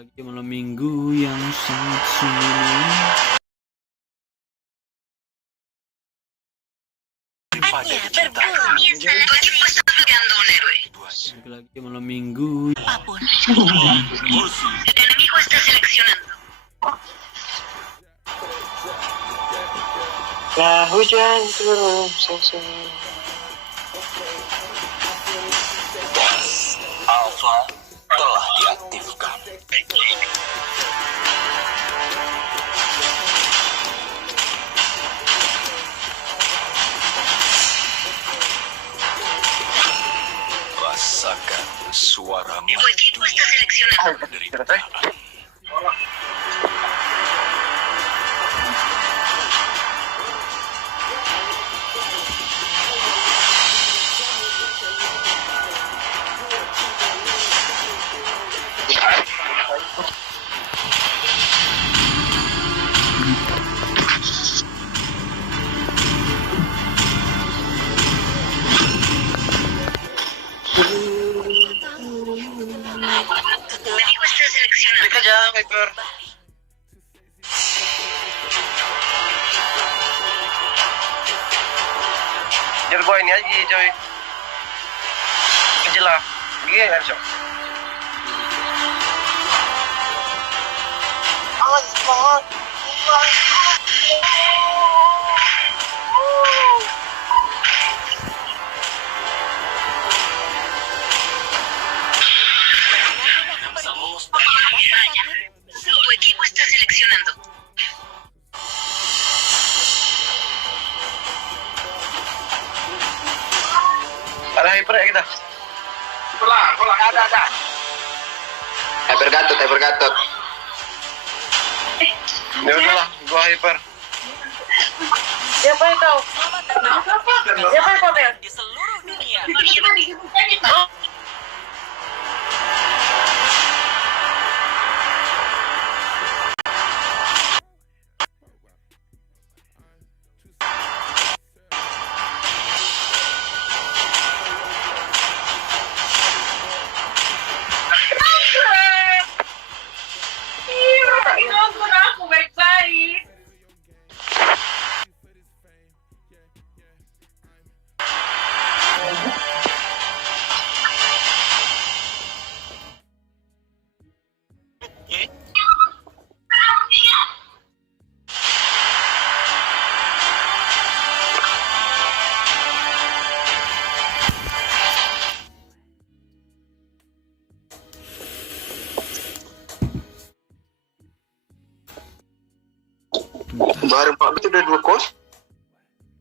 lagi malam minggu yang sangat sunyi. Lagi malam minggu. Apapun. El enemigo está seleccionando. Lah hujan turun sesung. Alpha telah diaktifkan. Rasakan suara Tu equipo está seleccionando. penderitaan. Tu enemigo está seleccionando. Mereka jangan Viper. Jar gua ini aja coy. Kecil lah. Gini kan so. Tu equipo está seleccionando. Ada hyper ya kita. Pulang. Ada. Hyper Gatot. Ya udah lah, gua hyper. Siapa itu? Siapa itu, Mel? Di seluruh dunia. Nonton aku baik-baik. Baru Pak itu udah 2 kos.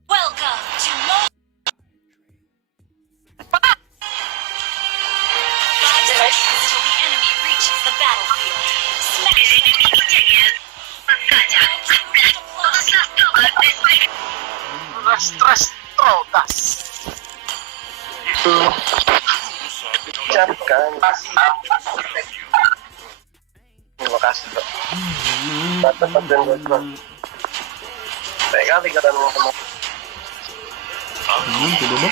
Welcome to till the enemy reaches the battlefield. Smash them. Todas las tropas despleguen. Stres trotas. Ucapkan terima kasih Bro. Tepat dan buat Bro. Baik kali kata teman-teman. Tidak bok.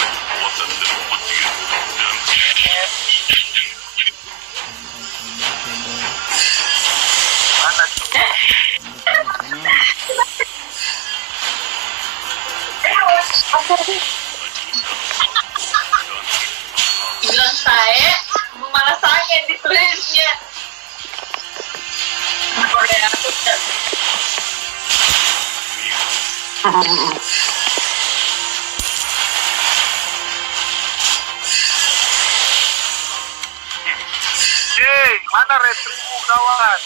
Bilang saya malah saya ditulisnya. Korea aku kan. Yeay, mana retrimu kawan?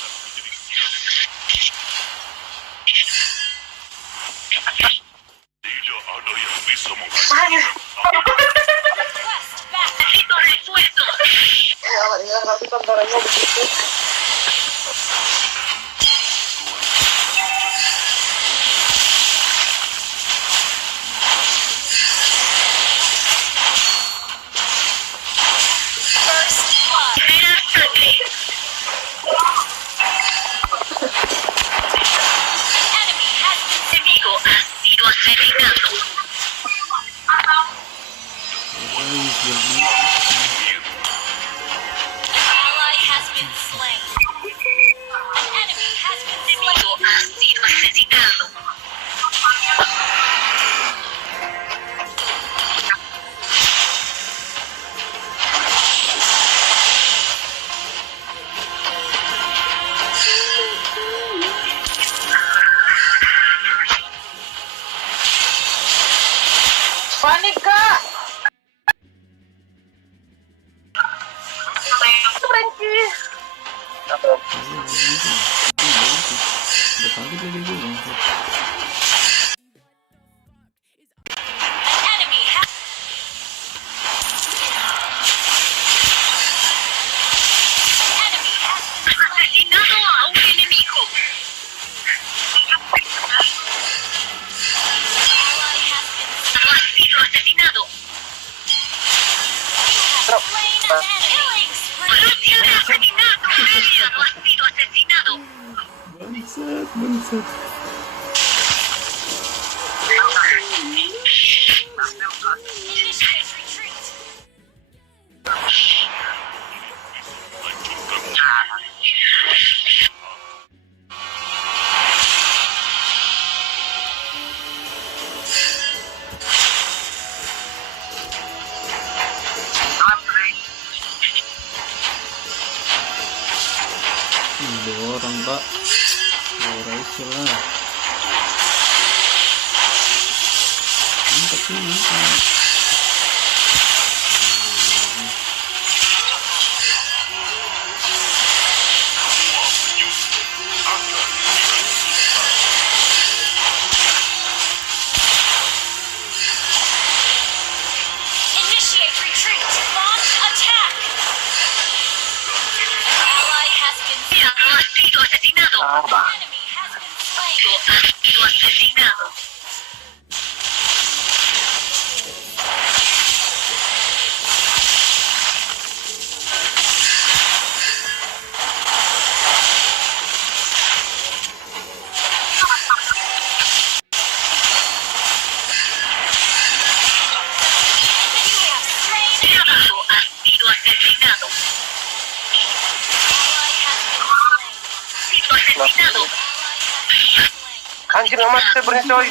Necesito refuerzos. Ya, nanti tontonannya begitu. First blood. Enemy has enemigo ha sido asesinado. Ally has been slain. Frankie. Apa? Udah kaget lagi gue bangsat. An enemy has asesinado a un enemigo. Ha sido asesinado. Slain an enemy. Killing spree. Ha sido asesinado. Bangsat. Initiate retreat. Dua orang kak. Alright lah. Mantap sih, mantap. Initiate retreat. Launch attack. An ally has been asesinado. Ah, ba? An enemy has been slain. You have slain an enemy. Ally has been slain. Anjir amat servernya coy.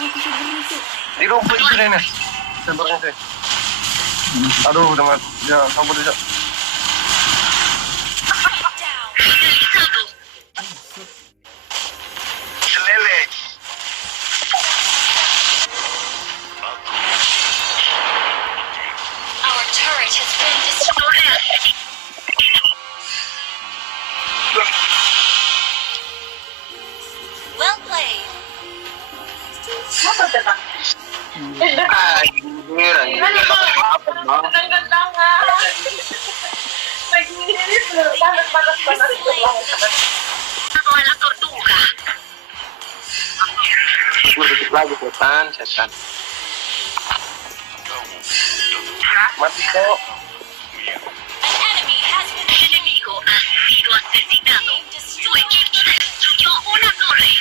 Dirumput itu deh nih. Servernya coy. Aduh, udah mat. Ya, kabur aja. Down. Selele. Our turret has been destroyed. Well played. Masa cetak? Anjir, anjir. Apa bang? Ang ganda nga. Nag-iinis. Panas ko lang. Wala tortuga. Gue dikit lagi setan, setan. Mati kok. An enemy has been enemigo ha sido asesinado. Su equipo destruyó una torre.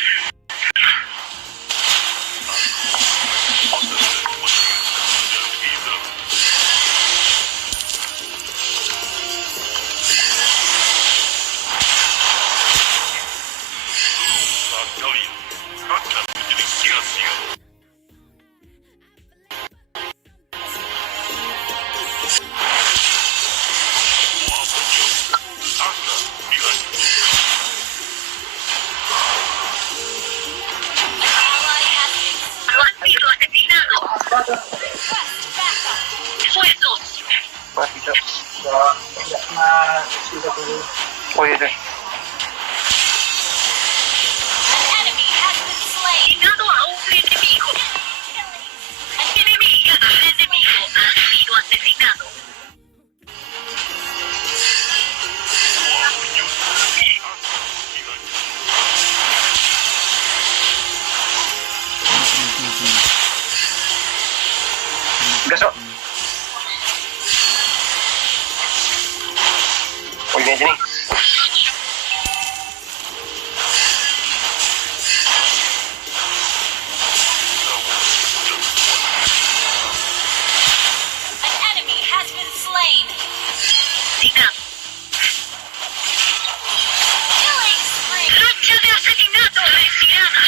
Mati kok. Oh iya deh. An enemy has been slain. Asesinado a un enemigo. An enemigo ha sido asesinado. Besok. Oh ini aja nih. An enemy has been slain. Killing spree. Racha de asesinato retirada.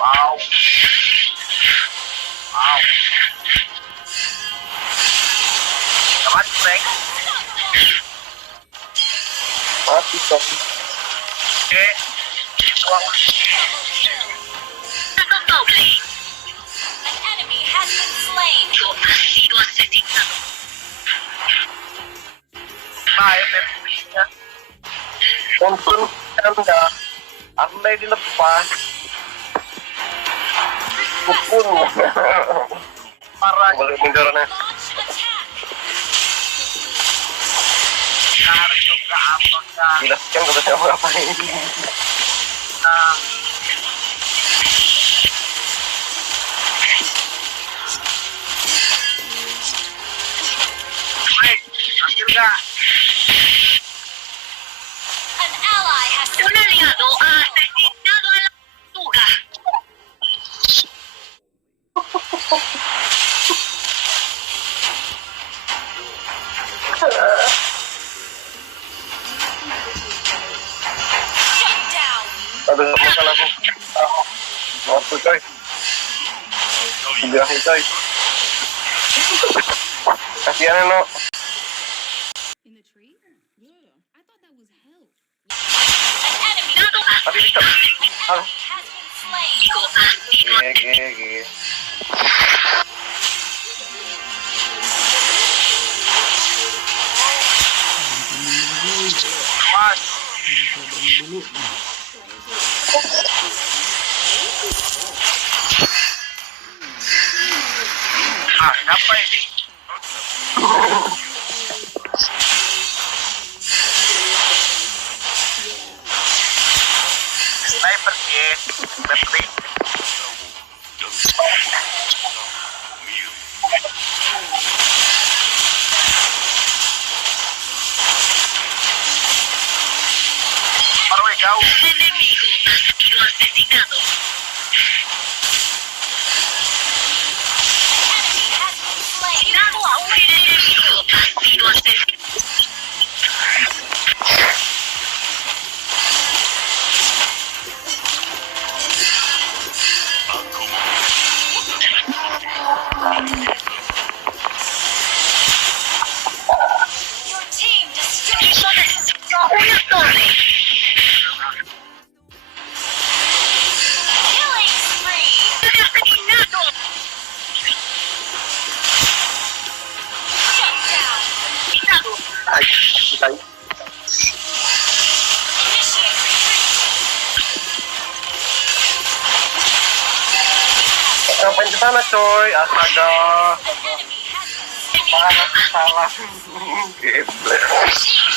Wow. Wow. Naman, Frank. Mati ka. Okay. An enemy has been slain. Kung ka, ang may dilapas. Pupun. Parang. Balik mundur na. Launch attack. Gilas kan kalau saya ngapain. Baik, hampir enggak? An ally has been Asesinado a la fuga. shut down. Aduh, masalah aku. Waktu coy. Bilang coy. Kasihan no. In the tree? Yeah. I thought that was help. An enemy Tapi bisa. Halo. has been slain. Gege. Dulu. Apa ini? Sniper battery. Paroi jauh. Enemigo ha sido asesinado. Enemy has been slain. Asesinado a un enemigo ha sido asesinado. Your team destroyed. Una torre. Killing spree. Asesinado. Shut down. Asesinado. Ay, ay. Initiate retreat. Ngapain ke sana coy? Astaga. An enemy has been slain. Parah salah. Gitu.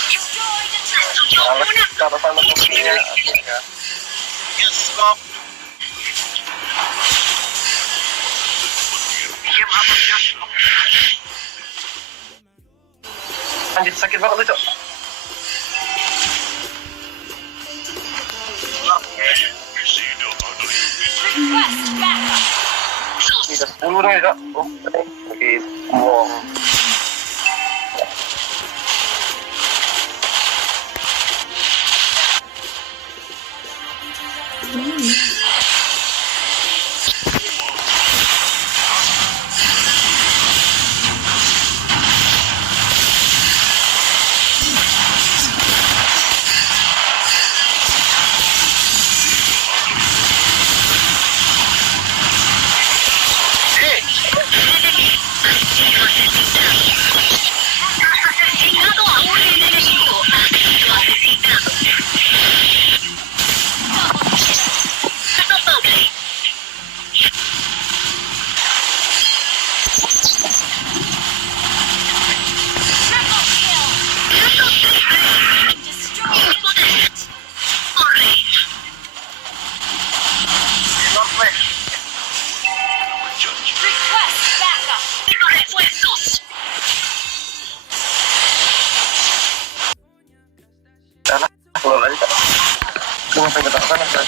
Destroyed a turret. Salah cara sana musuhnya. Astaga. Stop. Anjir sakit banget tuh, Cok. Request backup. Ini udah 10 nih, Cok. Oh, lagi bohong. Asesinado a un enemigo ha sido asesinado. Doble. Triple kill. Destroyed a turret. Torre. Northwest. Request backup. Tengo refuerzos. Salah. Keluar lagi, Cok. Cuma pengen ke sana, Cok.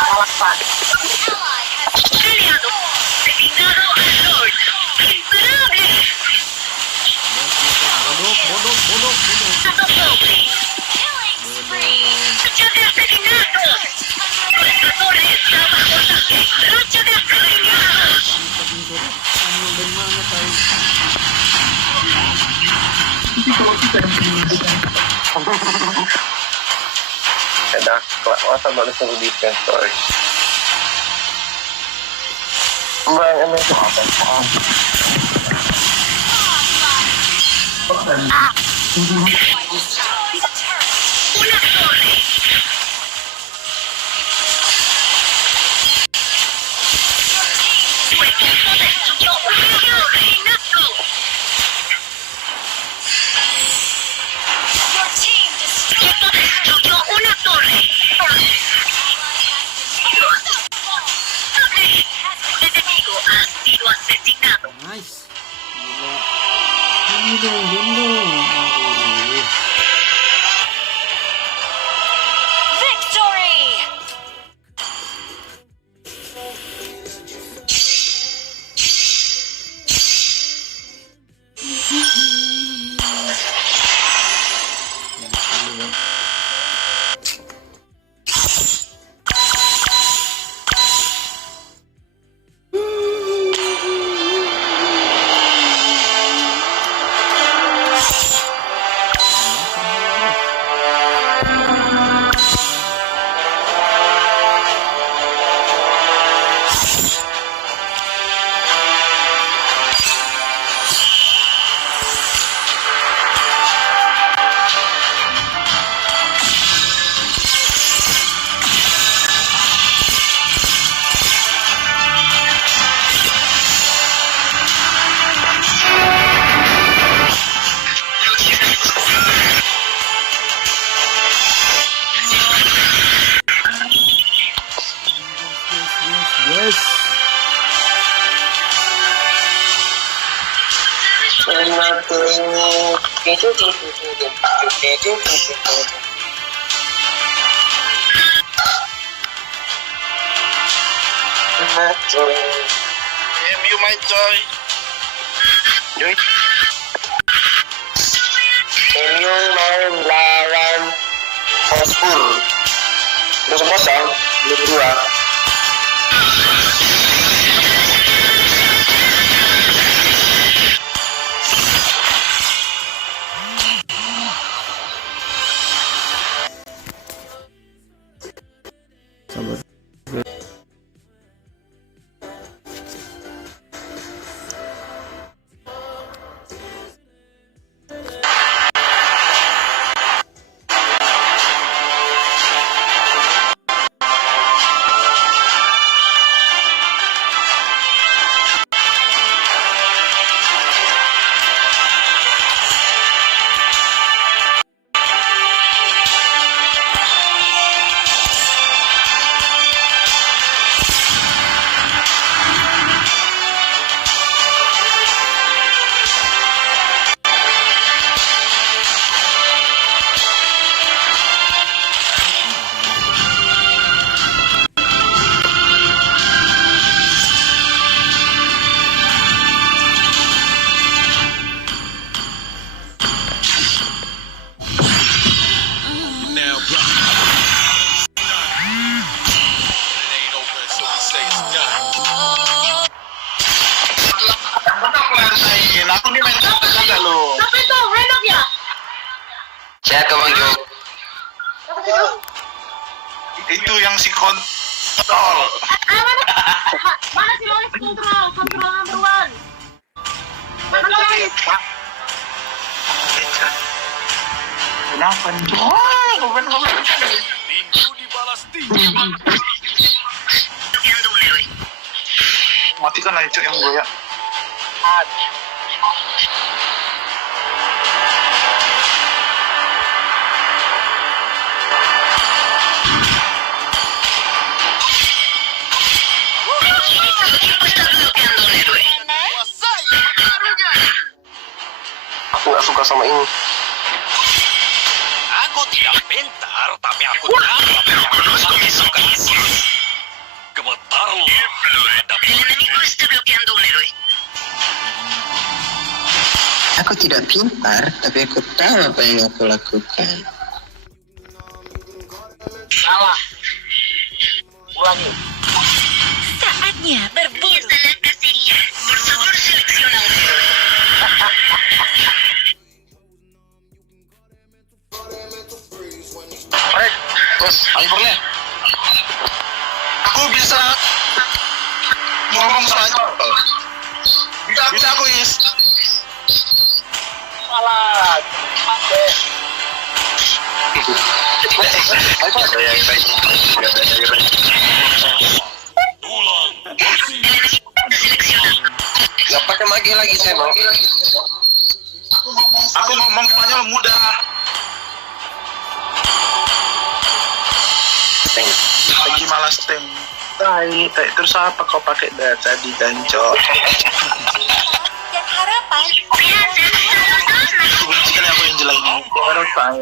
Ally has been Aliado. Asesinado Kamu dari mana tahu? Enak, masa balik suruh defense, sorry. Mbak, ini itu apa? Nice. Gila. Gila. Yes. MU my joy. Joy. MU main lawan Hotspur. Terus kosong, dua. Sabar. Siapa Bang Jo? Itu yang si kontrol. Mana si Lois kontrol number one. Mana Lois? Kenapa nih? Minggu dibalas tinggi. Matikan lah itu yang gue ya. Aku gak suka sama ini. Aku tidak pintar, tapi aku tahu apa yang kami suka. Gemetarlah Aku tidak pintar, tapi aku tahu apa yang aku lakukan. Salah. Ulangi. Saatnya berburu. Por favor, selecciona un héroe. Baik, terus Albernya. Aku bisa ngomong saja. Bisa aku is. Salah. Ya pakai magi lagi saya mau. Aku ngomong Spanyol mudah. Lagi malas tem. Terus apa kau pakai data di Danco? Dan harapan. Kuncikan aku yang jelas ini. Harapan.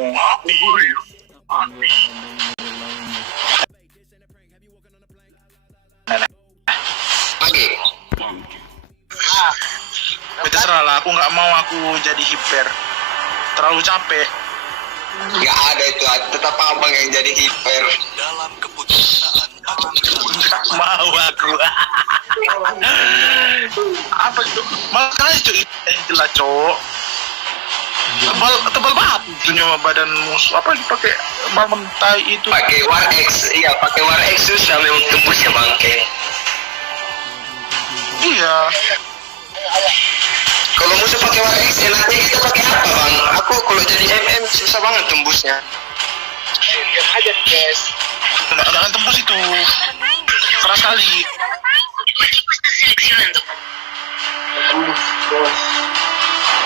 Magi. Tapi terserah lah, aku nggak mau aku jadi hiper. Terlalu capek. Nggak ada itu, tetap abang yang jadi hiper. Dalam keputusasaan aku nggak mau aku. Apa itu? Makanya cuy, jelas cowok. Tebal banget itunya badan musuh. Apa dipakai mentai itu? Pakai War X, iya pakai War X susah memang tembusnya bangke. Iya. Kalau musuh pakai War X, enaknya kita pakai apa bang? Aku kalau jadi MM susah banget tembusnya. Aja guys. Jangan tembus itu. Keras kali. Estás seleccionando.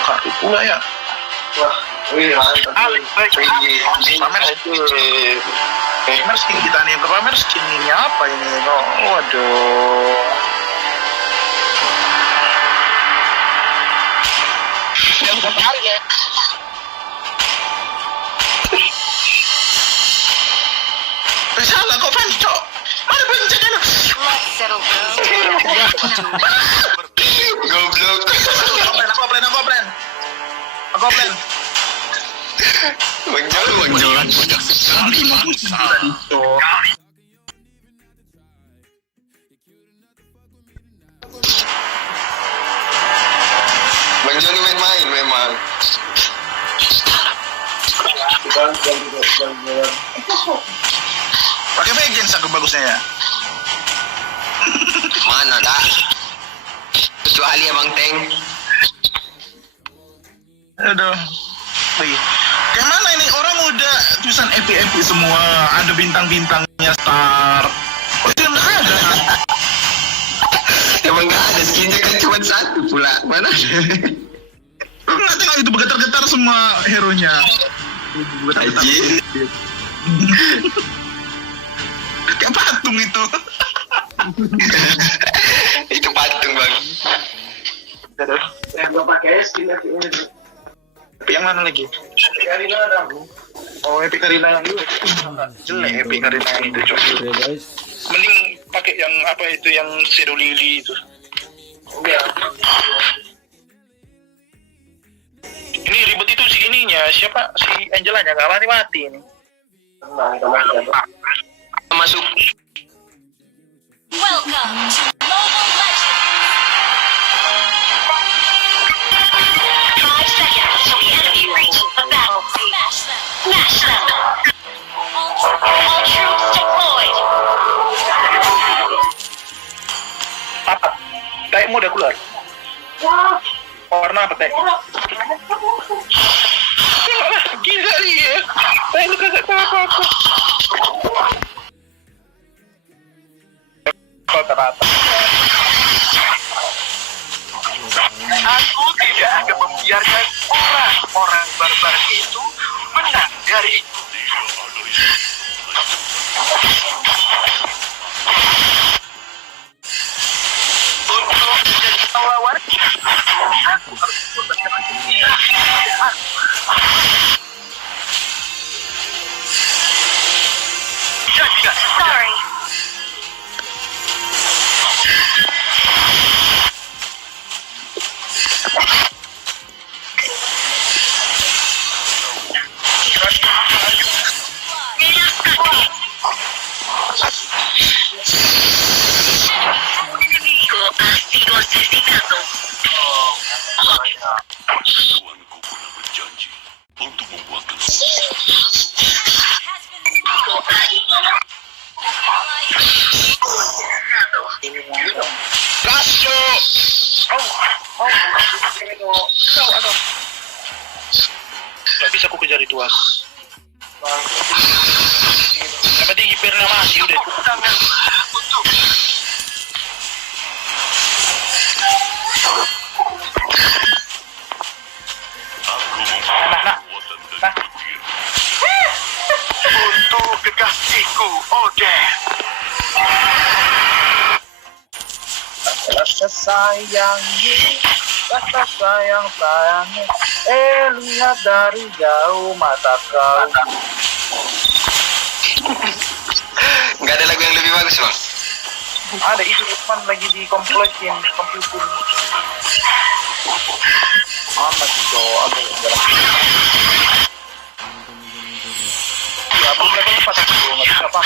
Kaku pula ya. Wah, wih mantap. Pamer skin kita nih, pamer skin ini apa ini? Oh, waduh. Salah kok Panco? Mana pencetnya? Let's settle down. Goblok. Aku plan. Menjalan. Bang Joni main-main memang. Pakai Vegens aku bagusnya ya. Mana dah? Kecuali abang Teng. Aduh. Wih. Kayak mana ini orang udah tulisan epi semua, ada bintang-bintangnya star. Oh, itu nggak ada. Emang nggak ada skinnya kan cuma satu pula. Mana? Nggak tengok itu bergetar-getar semua hero-nya. Aji. Kayak patung itu. Itu patung bang. Yang gua pakai skin epi ini. Epi yang mana lagi? Epi Karina ada. Oh, Epi Karina yang itu. Jelek Epi Karina yang itu coba. Mending pakai yang apa itu yang Shadow Lily itu. Iya. Ini ribut itu si ininya, siapa? Si Angelanya nggak mati-mati ini. Masuk. Welcome to Mobile Legends. 5 seconds till the enemy reaches the battle. Smash them. Smash them. All troops deployed. Apa? Taekmu udah keluar? Warna apa taek? Gila dia. Taek lu kagak tahu apa-apa. Rata-rata. Aku tidak akan membiarkan orang barbar itu menang dari untuk menjadi lawan. Aku harus Sorry. El enemigo ha sido asesinado. Gak bisa aku kejar itu, As. Yang penting hipernya mati, udah cukup. Nah. Untuk kekasihku, Odin. Rasa sayangnya. Lihat dari jauh mata kau. Nggak ada lagu yang lebih bagus, Bang? Ada itu Usman lagi di kompleksin. Mana sih cowok? Ya, belum level 4 aku nggak bisa apa.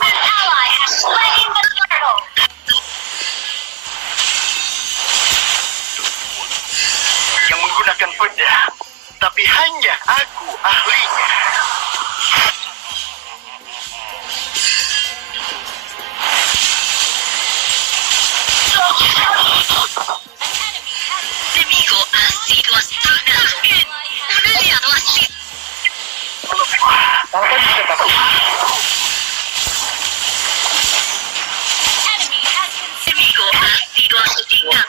An ally has slain the turtle. Yang menggunakan pedang, tapi hanya aku ahlinya. Enemigo ha sido asesinado. Un aliado ha sido. Apa bisa takut? Enemy has been Enemigo ha sido asesinado.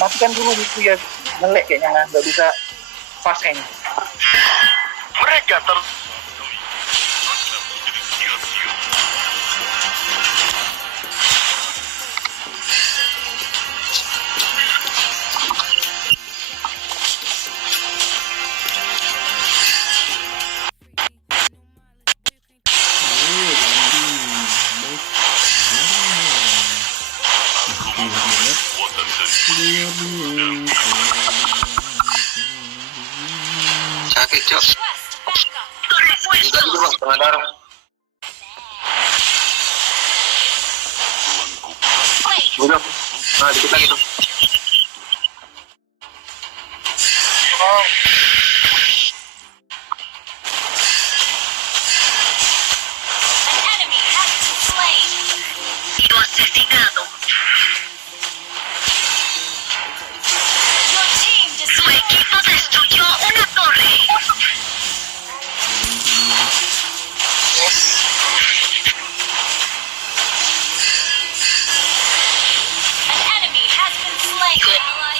Matikan dulu itu ya, ngelek kayaknya nggak bisa fast hang. Mereka Sakit, Cok. quest backup. Juga dulu, Bang, setengah darah. Wait, Udah. Nah, dikit lagi tuh. an enemy has been slain. Sido asesinado. Your team Su destroyed. equipo destruyó una torre. An enemy has been slain.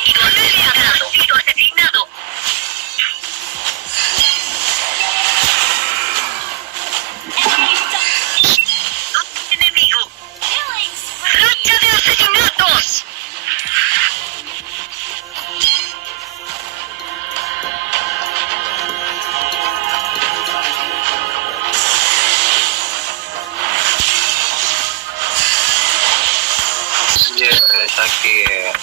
Un aliado ha sido asesinado. Enemigo. Killing spree. Racha de asesinatos. Iya, sakit.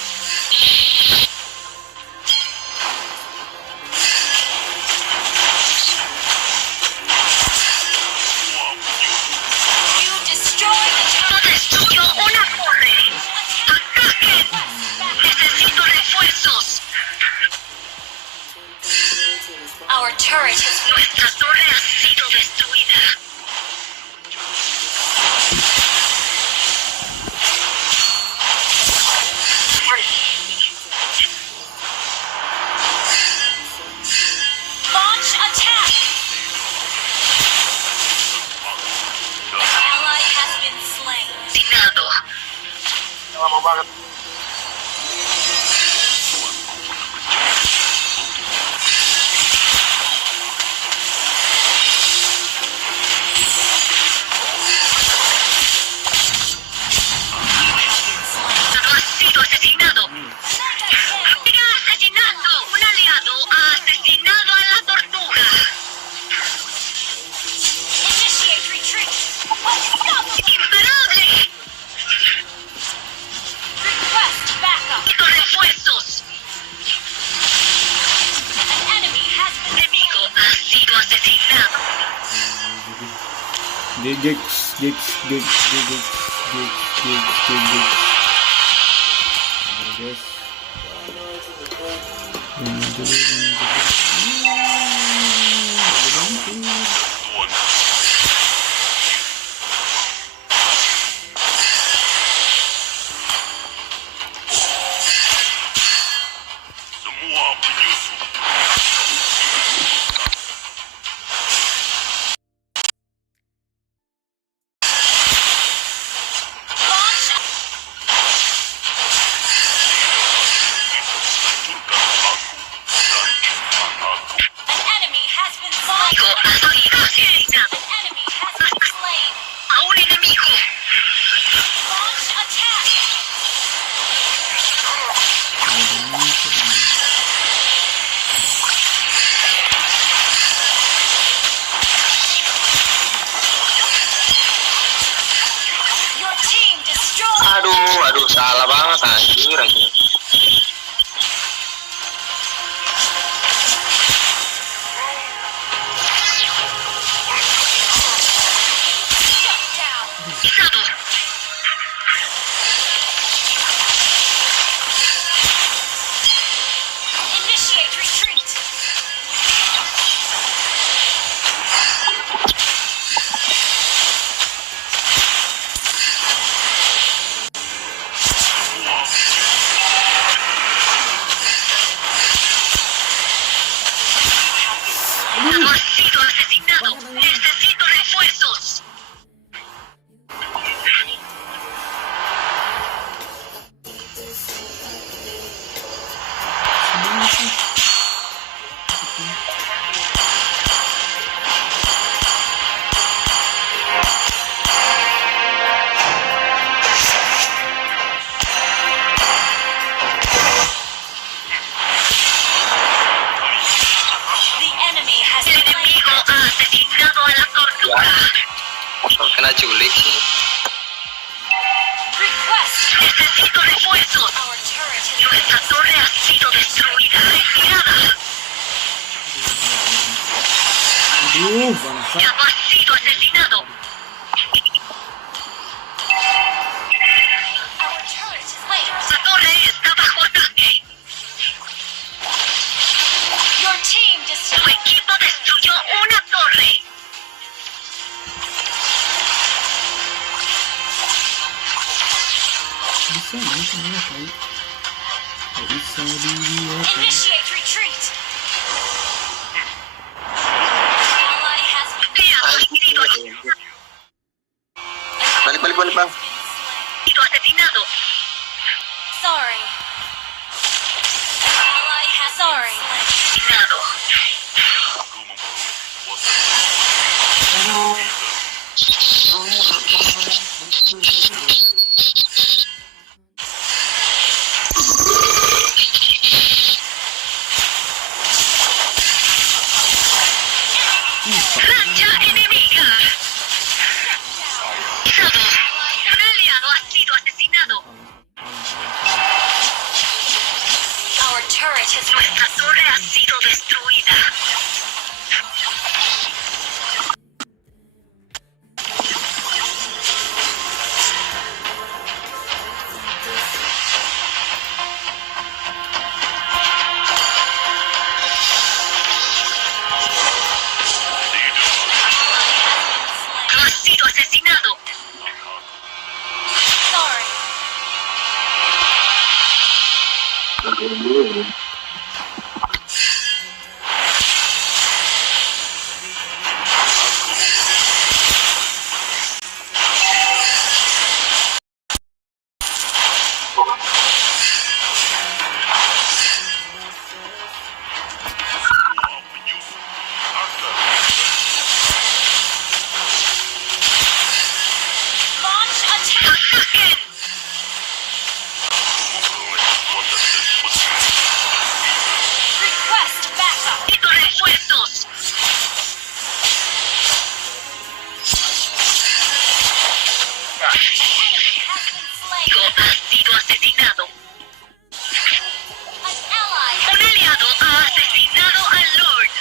You destroyed the turtle. Destruyó una torre. ¡Ataquen! Necesito refuerzos. Our turret has been Nuestra torre ha sido destruida. launch attack. An ally has been slain. Asesinado. lama banget. Ha sido asesinado. ¡Siga asesinando! Un aliado ha asesinado a la tortuga. Initiate retreat. Unstoppable. ¡Imparable! Request backup. ¡Necesito refuerzos! An enemy has been Enemigo ha sido asesinado. Gigs. Steve. Sabar guys. Ganyan dulu. An enemy has been slain. An enemy has been slain. Launch attack. Your team destroyed. Aduh, salah banget anjir aja. Shut down. Initiate retreat. Ha sido asesinado. Necesito refuerzos. The enemy has El been slain. enemigo ha asesinado a la tortuga. Kena culik. Request. Necesito refuerzos. Our turret has Nuestra torre ha sido destruida. Retirada. Aduh, bangsa. Ya ha sido asesinado. Our turret is later. La torre está bajo ataque. Your team Su destroyed. equipo destruyó una torre. Bisa nih semua kayak. Gak bisa dilihat. Initiate retreat. Ally has been Ya ha sido Balik bang. asesinado. sorry. Ally has sorry. Asesinado. Lancha enemiga. Un aliado ha sido asesinado. Our turret has been Nuestra torre ha sido destruida. Ha sido asesinado. sorry. Launch attack. ¡Ataquen! Request backup. ¡Necesito refuerzos! An enemy has been slain. Ha sido asesinado. An ally has Un aliado ha asesinado al Lord.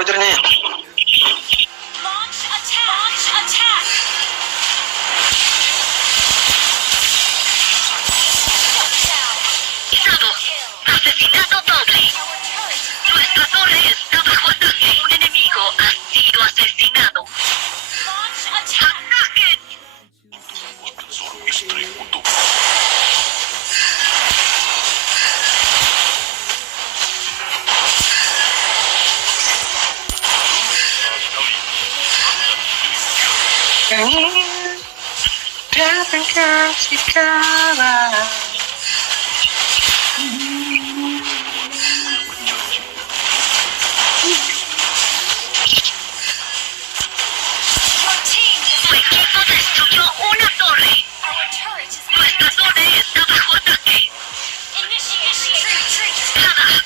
Rogernya. Launch attack. Launch attack. Asesinato doble. Nuestra torre está bajo ataque. Un enemigo ha sido asesinado. Launch attack. ¡Ataquen! Your team is Tu equipo destruyó una torre. our turret is Nuestra torre está bajo ataque. initiate retreat. Nada.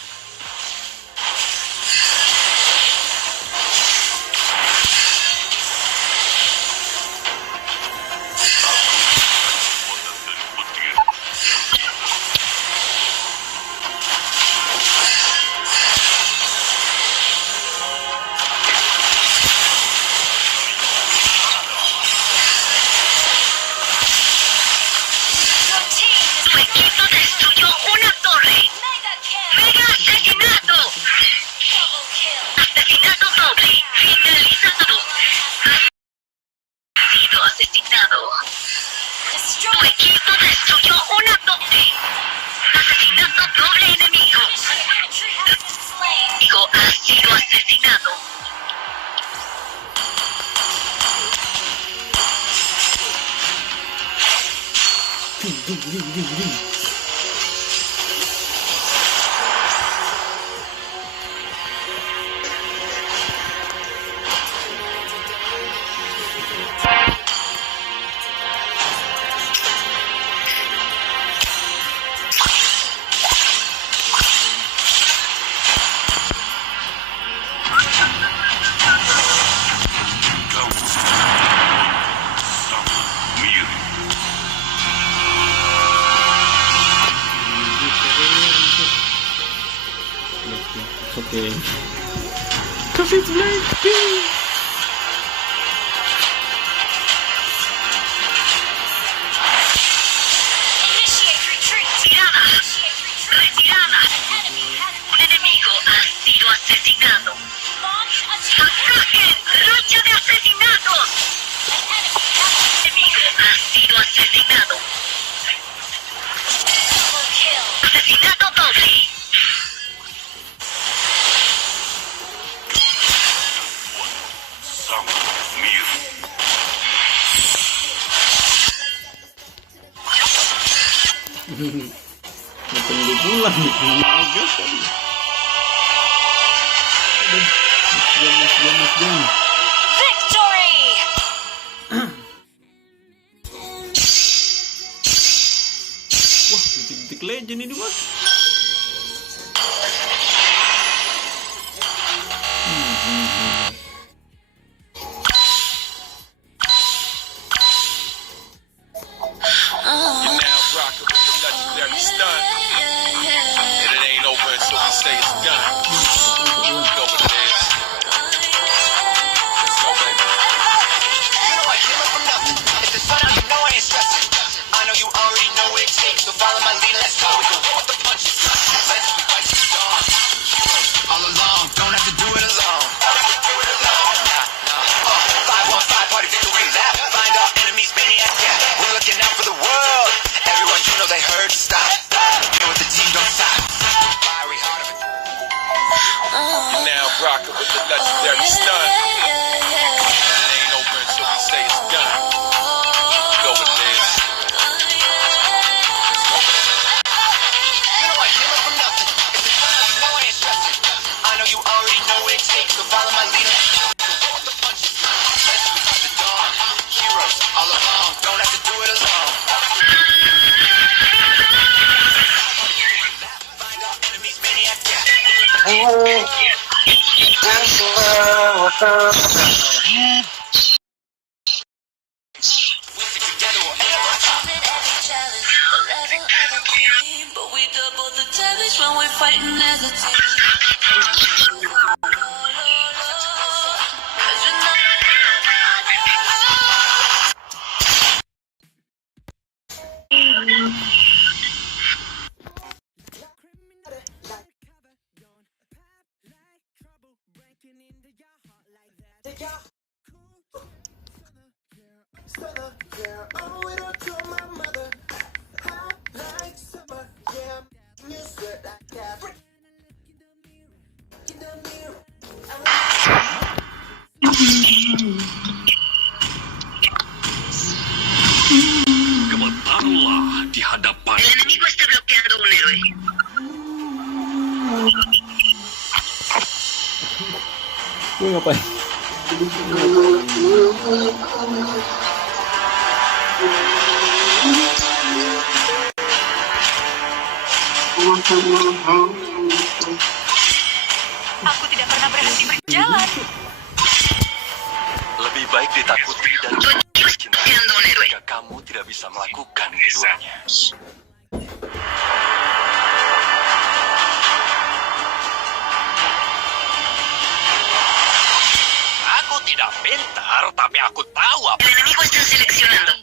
Your team is Tu equipo destruyó una torre. mega kill. ¡Mega asesinato! Double kill. Asesinato doble. Finalizado. Ha sido asesinado. Tu Destroy. equipo destruyó una torre. Asesinato doble enemigo. Retreat has been slain. Enemigo ha sido asesinado. Ding, ding, ding, ding, ding. Okay. Cause it's Blackpink! Initiate retreat. Tirada. Initiate retreat. Retirada. Enemy has Un enemigo ha sido asesinado. launched attack. ¡Ataquen! ¡Racha de asesinatos! An enemy has Enemigo ha sido asesinado. double kill. Asesinato doble. Mau tunggu pulang nih. Gas tadi. Mas jam. Victory. Wah, detik-detik legend ini mas. You're now rocking with the legendary stunt. And it ain't over until we say it's done. You know what it is. Let's go, baby. You know I came up from nothing. If it's fun, you know I ain't stressing. I know you already know what it takes, so follow my lead. Let's go. We go roll with the punches. Let's be fight to the dawn. Heroes all along. Don't have to do it alone. Don't have to do it alone. Nah. 515 party victory lap. Find our enemies, maniac. Yeah, we're looking out for the world. Everyone, you know they heard. Stop. Here with the team, don't stop. Fiery heart of it. You're now rocking with the legendary stunt. And it ain't over until we say it's done. You know what it is. Let's go, baby. You know I came up from nothing. If it's fun, you know I ain't stressing. I know you already know what it takes, so follow my lead. Let's go. We go roll with the punches. Let's be fight to the dawn. Heroes all along. Don't have to do it alone. Find our enemies, maniac. Yeah. We stick together or ever. But we double the damage when we're fighting as a team. di hadapan. El enemigo está bloqueando un héroe. Gue ngapain? Aku tidak pernah berhenti berjalan. Lebih baik ditakuti dan Tu equipo está bloqueando un héroe. jika kamu tidak bisa melakukan keduanya. Aku tidak pintar, tapi aku tahu apa. El enemigo está seleccionando.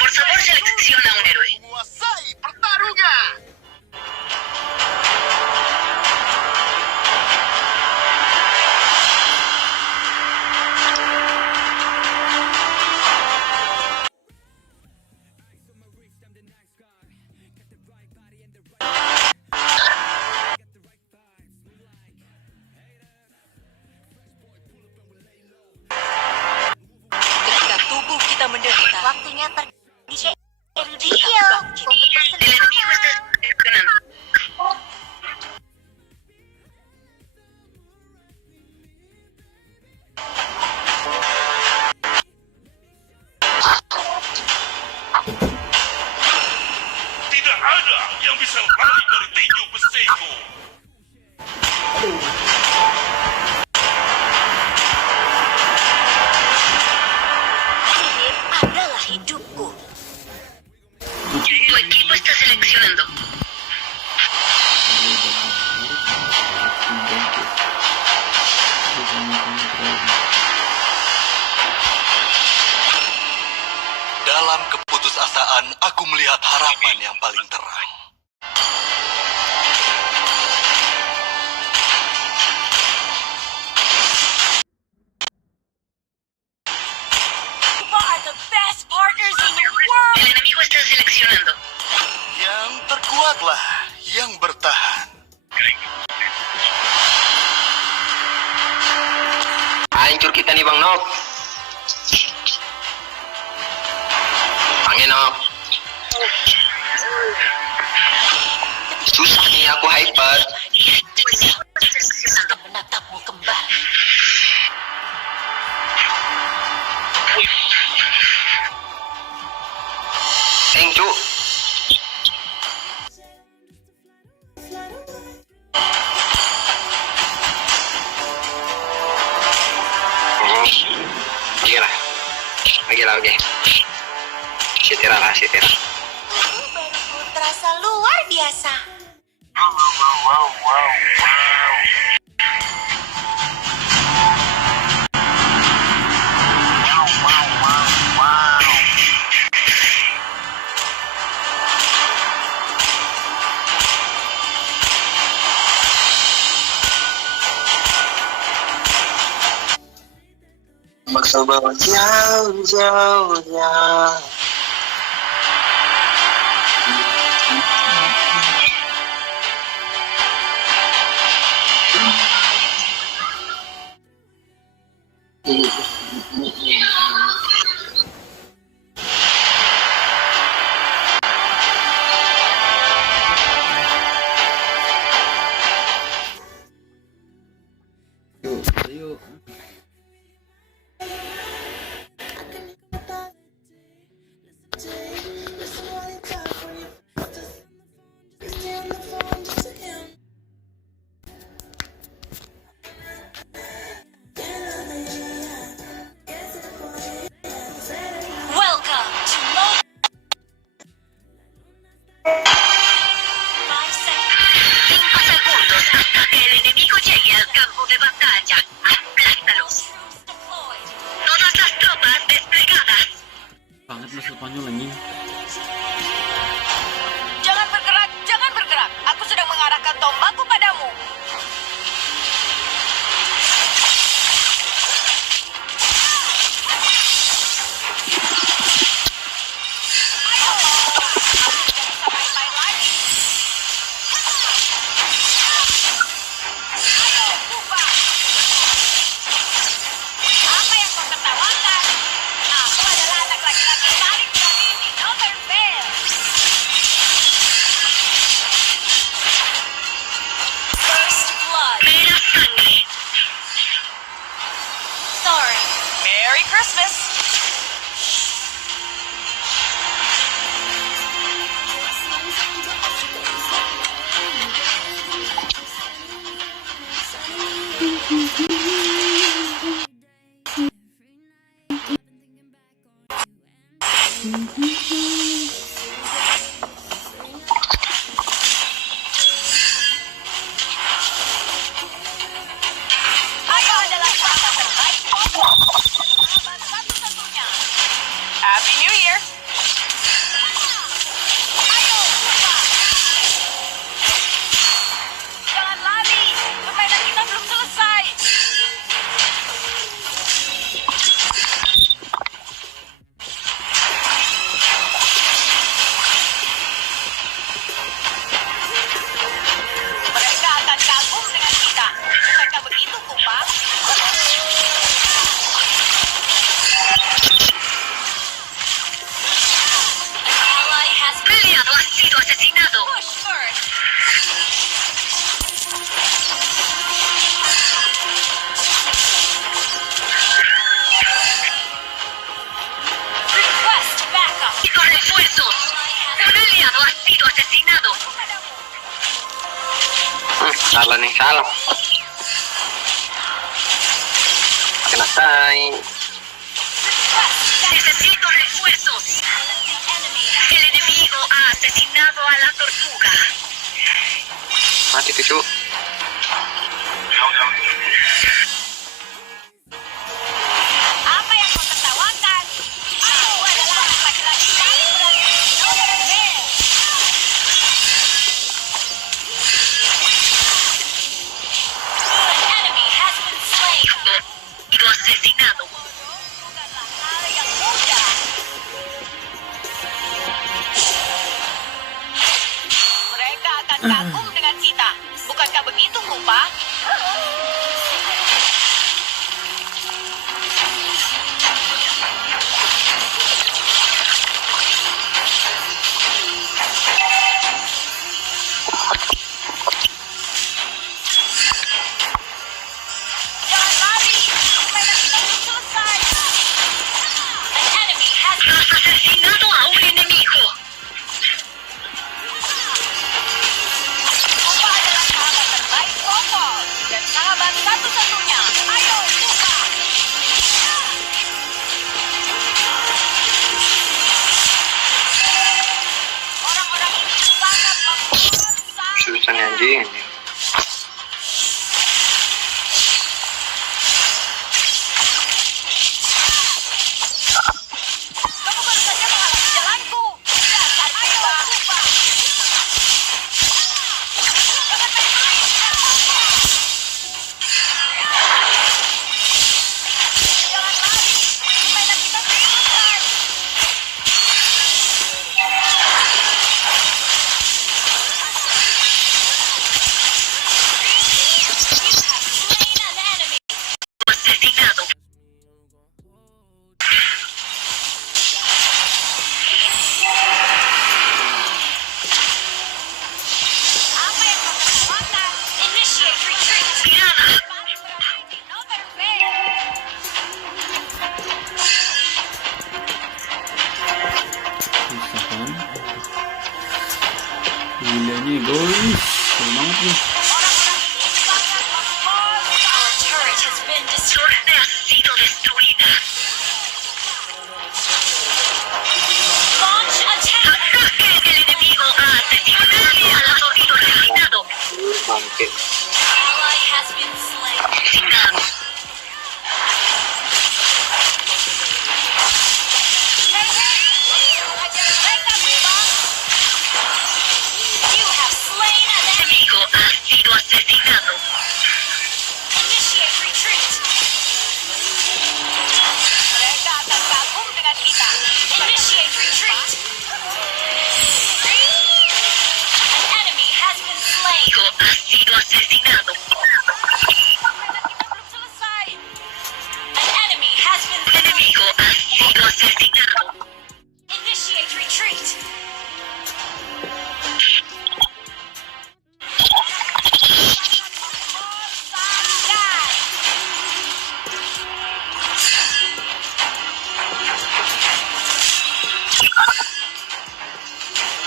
Por favor, selecciona un héroe. Menguasai pertarungan. Ketika tubuh kita menderita, Waktunya pergi kita Eldio bangkit. untuk bersenang. El enemigo está seleccionando. Tidak ada yang bisa lari dari tinju besiku. Sihir adalah hidupku. Tu equipo está seleccionando. Dalam keputusasaan, aku melihat harapan yang paling terang. People are the best partners in the world. El enemigo está seleccionando. Yang terkuatlah yang bertahan. Hancur kita nih Bang Nok. Angin Nok. Susah nih aku hyper. Sudah menatapmu kembali. Thank you. Lagi. Sitira. Baruku terasa luar biasa. Maksa bawa jauh. Yuk. Welcome to Low. 5 seconds. 5 segundos hasta que el enemigo llegue al campo de batalla. Aplástalos. Troops deployed. Todas las tropas desplegadas. Banget bahasa Spanyol anjing. Jangan bergerak. Aku sedang mengarahkan tombakku padamu. asesinado. Push first. Request backup. Necesito refuerzos. Un aliado ha sido asesinado. Salah nih, salah. Kena tai. Necesito refuerzos. El enemigo ha asesinado a la tortuga. Mati cucu. Apa yang kau tertawakan? Aku adalah laki-laki paling berani. An enemy has been slain. Sido asesinado. Bukanlah hal yang mudah. Mereka akan kagum dengan kita. Bukankah begitu, Kupa? Jangan lari. Supaya kita belum selesai. An enemy has Has asesinado a un enemigo. Kupa adalah sahabat terbaik Popol dan sahabat satu-satunya. Ayo, Kupa! Orang-orang ini sangat membosankan. Susah nih anjing. Kamu baru saja menghalangi jalanku. Dasar Kupa! Kupa! Jangan main-main. Jangan lari. Mainan kita belum selesai. Slain an enemy. Asesinado. Apa yang kau tertawakan? Initiate retreat. Mirada. Paling berani di Novel Fair. Susah kan? Gila nih guys. Keren banget nih. Orang-orang ini sangat membosankan. Our turret has been destroyed. Torre ha sido destruida. Launch attack. Ataque. El enemigo ha asesinado. Un aliado ha sido asesinado. Bangke. Ally has been slain. Asesinado. Hey, hajar mereka, Kupa. You have slain an El enemy. enemigo ha sido asesinado. Initiate retreat. Mereka akan kagum dengan kita. Initiate retreat. An enemy has been slain. El enemigo ha sido asesinado. Permainan kita belum selesai. An enemy has been El enemigo ha sido asesinado. Initiate retreat.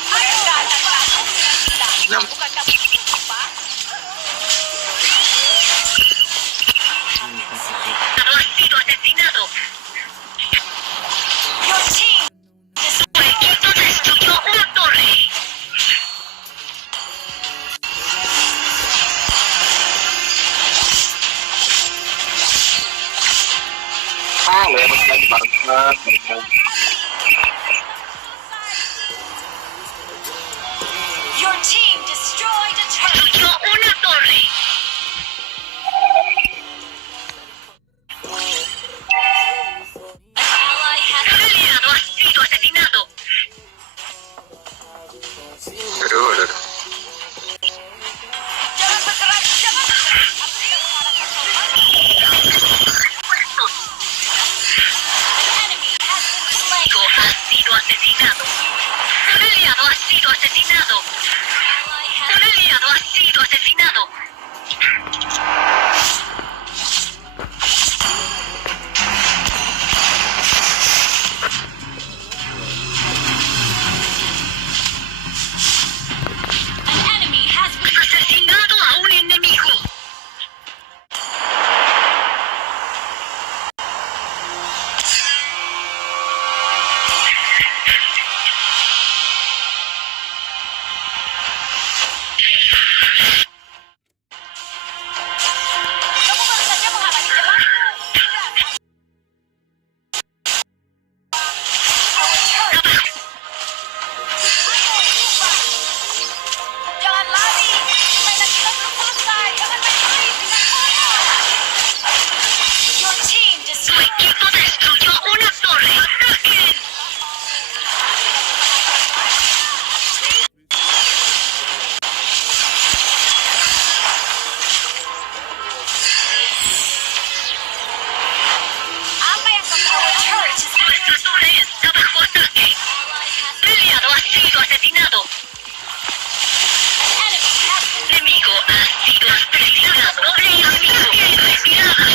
Mereka akan kagum dengan kita. Bukankah begitu, Pak? Ha sido asesinado. Your team Su equipo destruyó una torre. Ah, lewat lagi banget. Your team destroyed a turret. Destruyó una torre. An ally has Un aliado ha sido asesinado. Aduh, aduh. Jangan bergerak, jangan bergerak. Aku tidak mengalahkan kau. An enemy has been asesinado. Un aliado ha sido asesinado. An enemy has been asesinado a un enemigo. Kamu baru saja menghalangi jalanku. Jangan lari. Permainan kita belum selesai. Jangan main-main dengan bola. Your team Su equipo destruyó una torre. ¡Ataquen! Apa yang kau tahu? Turret is Nuestra torre está bajo ataque. Un aliado ha sido asesinado. enemy has been Enemigo ha sido asesinado. Doble amigo retirada.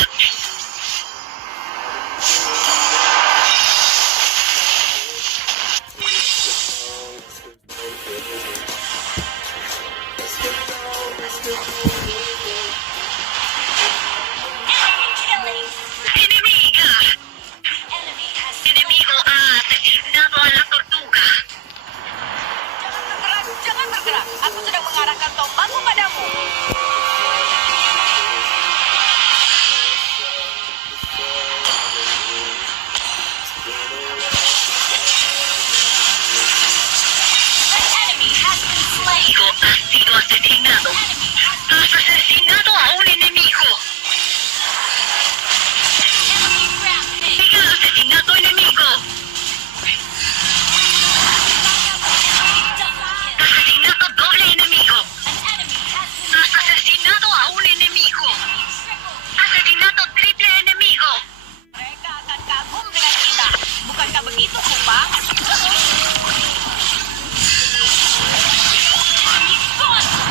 enemy killing. Enemiga. Enemy has Enemigo ha asesinado a la tortuga. Jangan bergerak. Aku sedang mengarahkan tombakku padamu. An enemy has been slain. Enemigo ha sido asesinado. Enemy has Has asesinado a un enemigo. enemy rampage. Siga asesinando enemigo. Asesinato doble enemigo. An enemy has been Has asesinado a un enemigo. Asesinato triple enemigo. Mereka akan kagum dengan kita. Bukankah begitu, Kupang?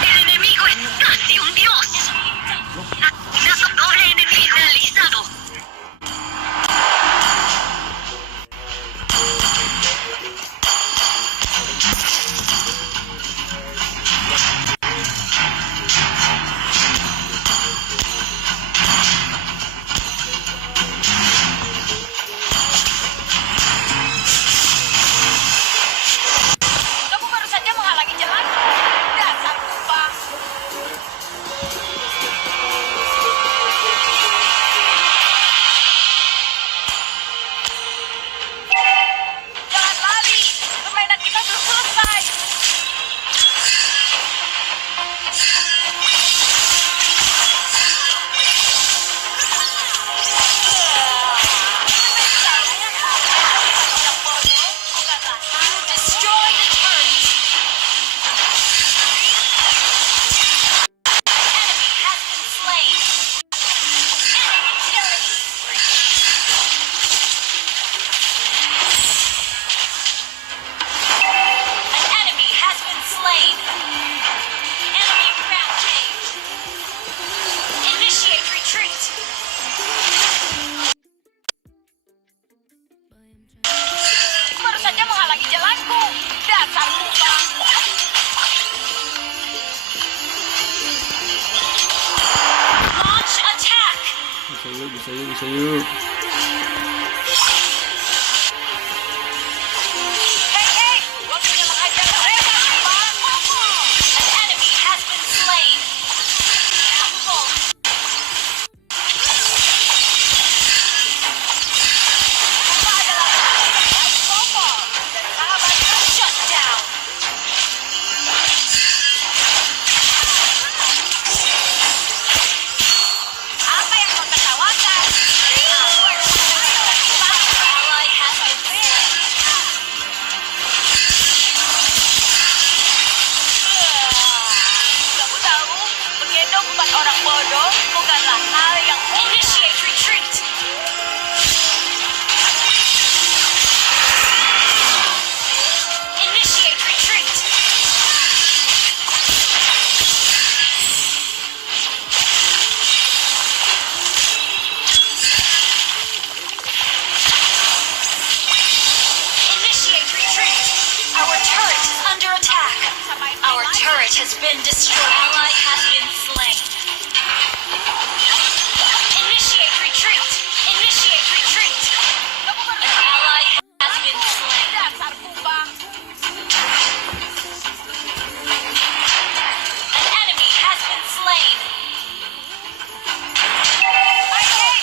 El enemigo es casi un dios. Asesinato doble enemigo realizado. Kamu baru saja menghalangi jalanku. Dasar Kupang. Jangan lari. Permainan kita belum selesai. You destroy the turret. Enemy has been slain. Enemy killing. An enemy has been slain. Enemy rampage. Initiate retreat. Baru saja menghalangi jalanku. Dasar Kupang. Launch attack. Bisa yuk. Hey, waktunya menghajar mereka, Kupang. An enemy has been slain. Kupang adalah baik pokok dan sahabatnya shut down. Apa yang kau tertawakan? turret has been destroyed. Ally has been slain. Initiate retreat. Initiate retreat. An ally has been slain. An enemy has been slain.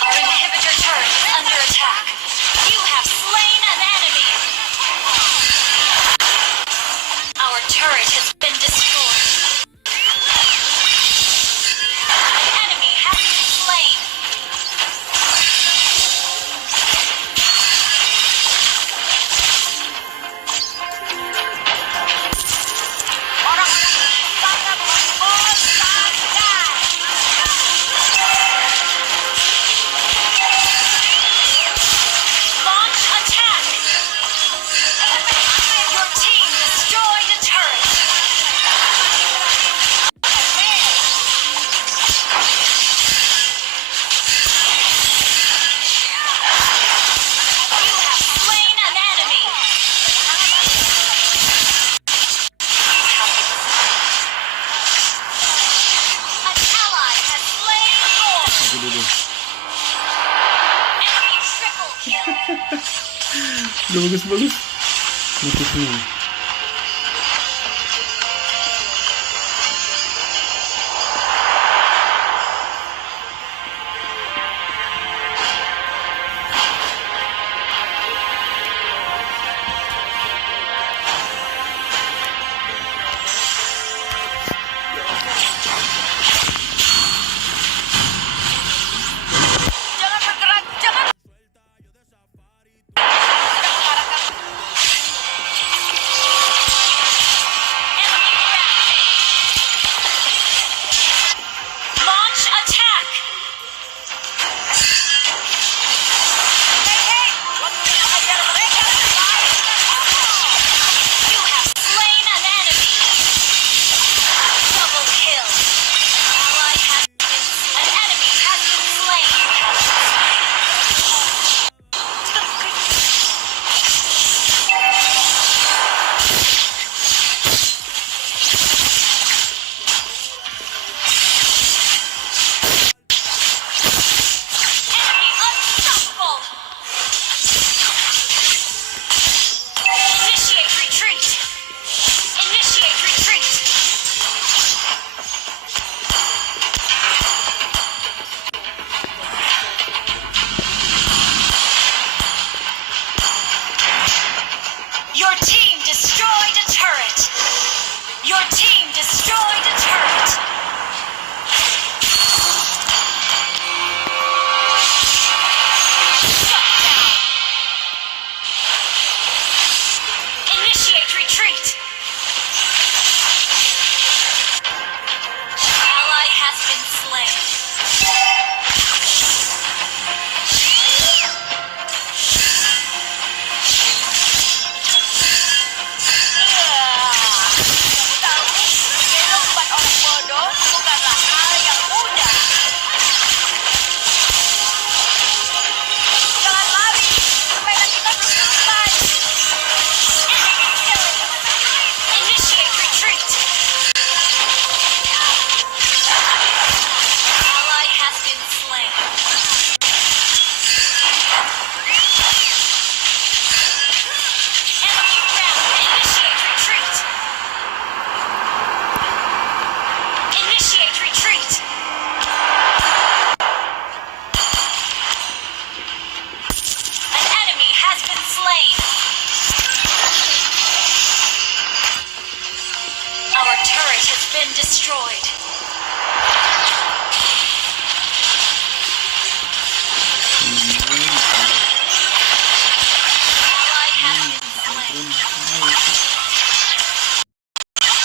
Our inhibitor turret is under attack. You have slain an enemy. Our turret has been destroyed. An enemy has been slain. Launch attack. Your team destroyed a turret. You have slain an enemy. An ally has slain more. Aku dulu. Enemy triple kill. Udah bagus. Motifnya. Jangan bergerak, jangan. Enemy rampage. Launch attack. You have slain an enemy. Double kill. Ally has been. An enemy has been slain. Enemy unstoppable. Initiate retreat. Initiate retreat. Your team destroyed a turret. Your team destroyed a turret. Shut down. Initiate retreat. Ally has been slain. Kehidupan orang bodoh bukanlah hal yang mudah. Jangan lari, permainan kita belum selesai. Initiate retreat. Ally has been slain. Enemy rampage. Initiate retreat. Initiate retreat. An enemy has been slain. Our turret has been destroyed. Ally has been slain.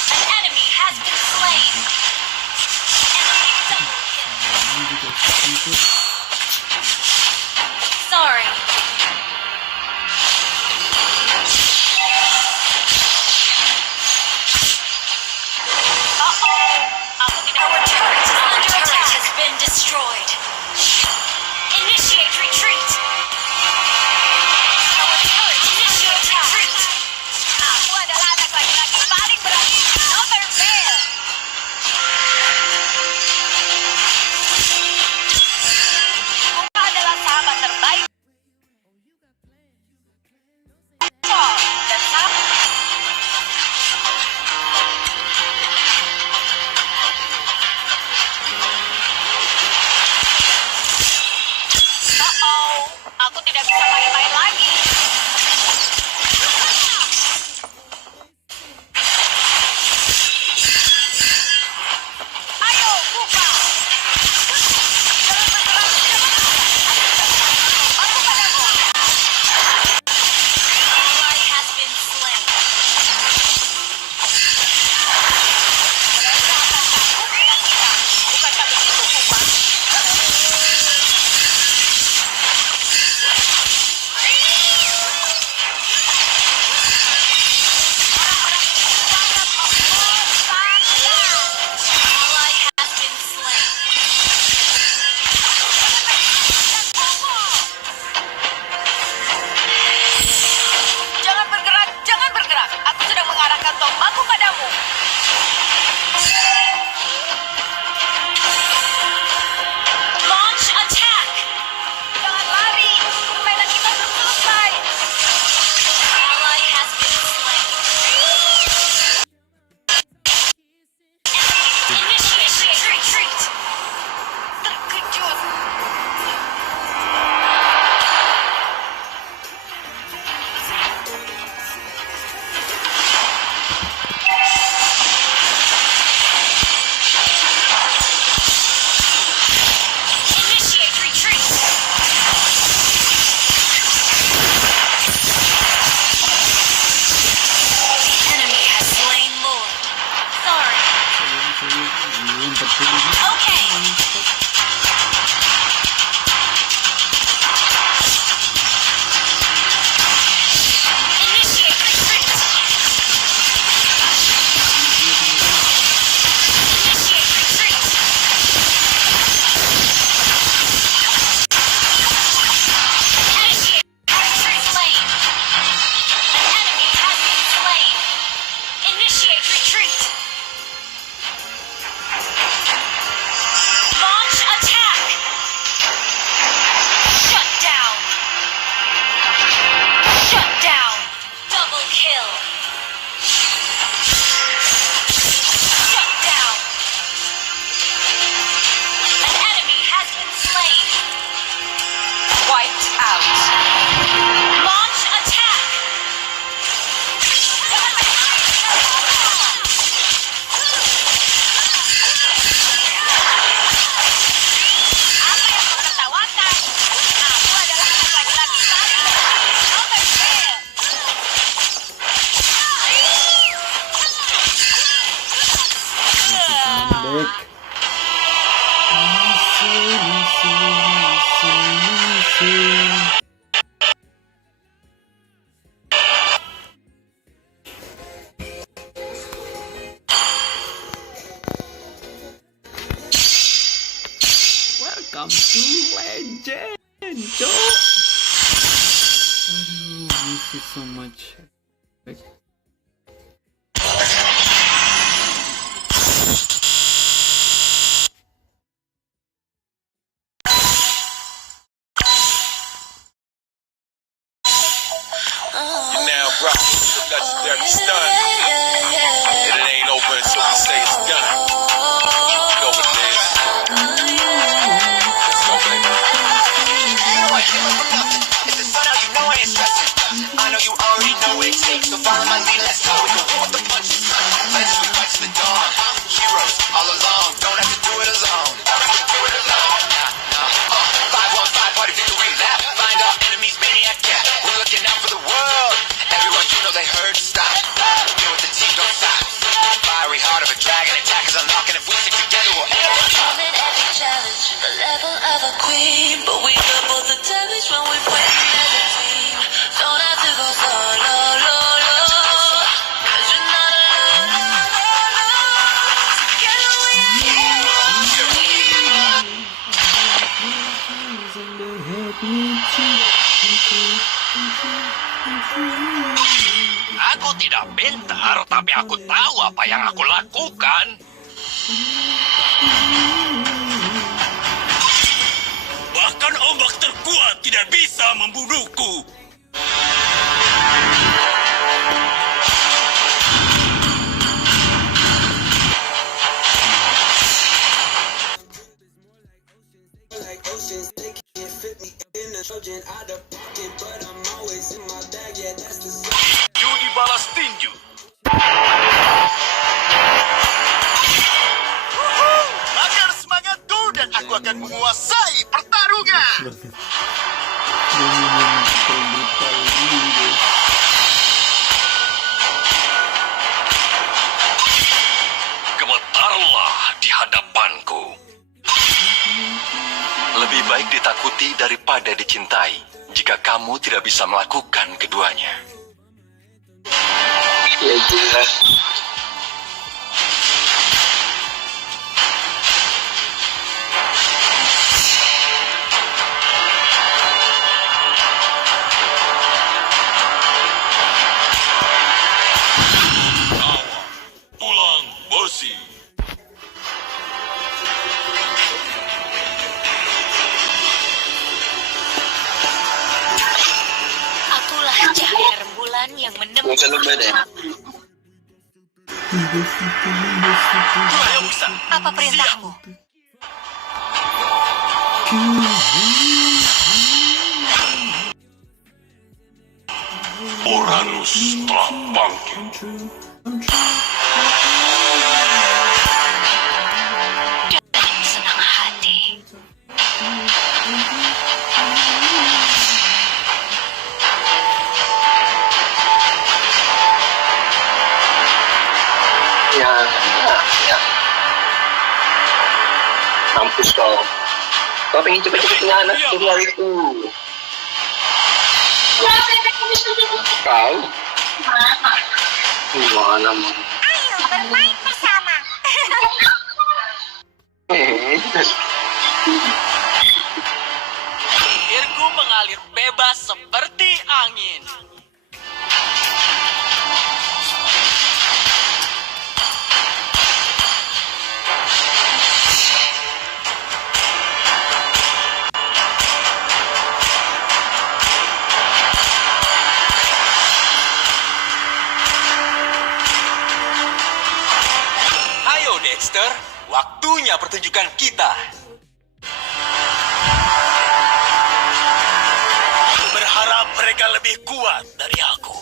An enemy has been slain. Enemy double kill. Sorry. Uh-oh. Welcome to Legend, Cok. Aduh, miss you so much. You're now rocking with the legendary stun. And it ain't over until we say it's done. You know what it is. Let's go, baby. You know I came up from nothing. If the sun out, you know I ain't stressing. I know you already know what it takes, so follow my lead, let's go. We go with the punches. Let's we fight to the dawn. Heroes all along, don't have to do it alone. Don't have to do it alone. Nah. 5-1-5 party victory lap. Find our enemies, maniac, yeah. We're looking out for the world. Everyone, you know they heard stop. Deal with the team, don't stop. Fiery heart of a dragon, attack is unlocking. If we stick together, we'll Overcoming every challenge, the level of a queen. But we double the damage when we win as a team. Don't have to go solo, cause you're not alone. Together we Aku tidak pintar, tapi aku tahu apa yang aku lakukan. Bahkan ombak terkuat tidak bisa membunuhku. Judi balas tinju. Agar semangatku dan aku akan menguasai pertarungan. Gemetarlah di hadapanku. Lebih baik ditakuti daripada dicintai jika kamu tidak bisa melakukan keduanya. Ya jelas. Pulang besi. Akulah cahaya rembulan yang menemukan. Gak lupa deh. Apa perintahmu? Uranus telah bangkit. Dengan senang hati. Ya. Mampus kau. Kau pengen cepet-cepet punya anak dari hari itu. Kau? Gimana, Mam? Ayo bermain bersama. Airku mengalir bebas seperti angin. Ayo Dexter, waktunya pertunjukan kita. Berharap mereka lebih kuat dari aku.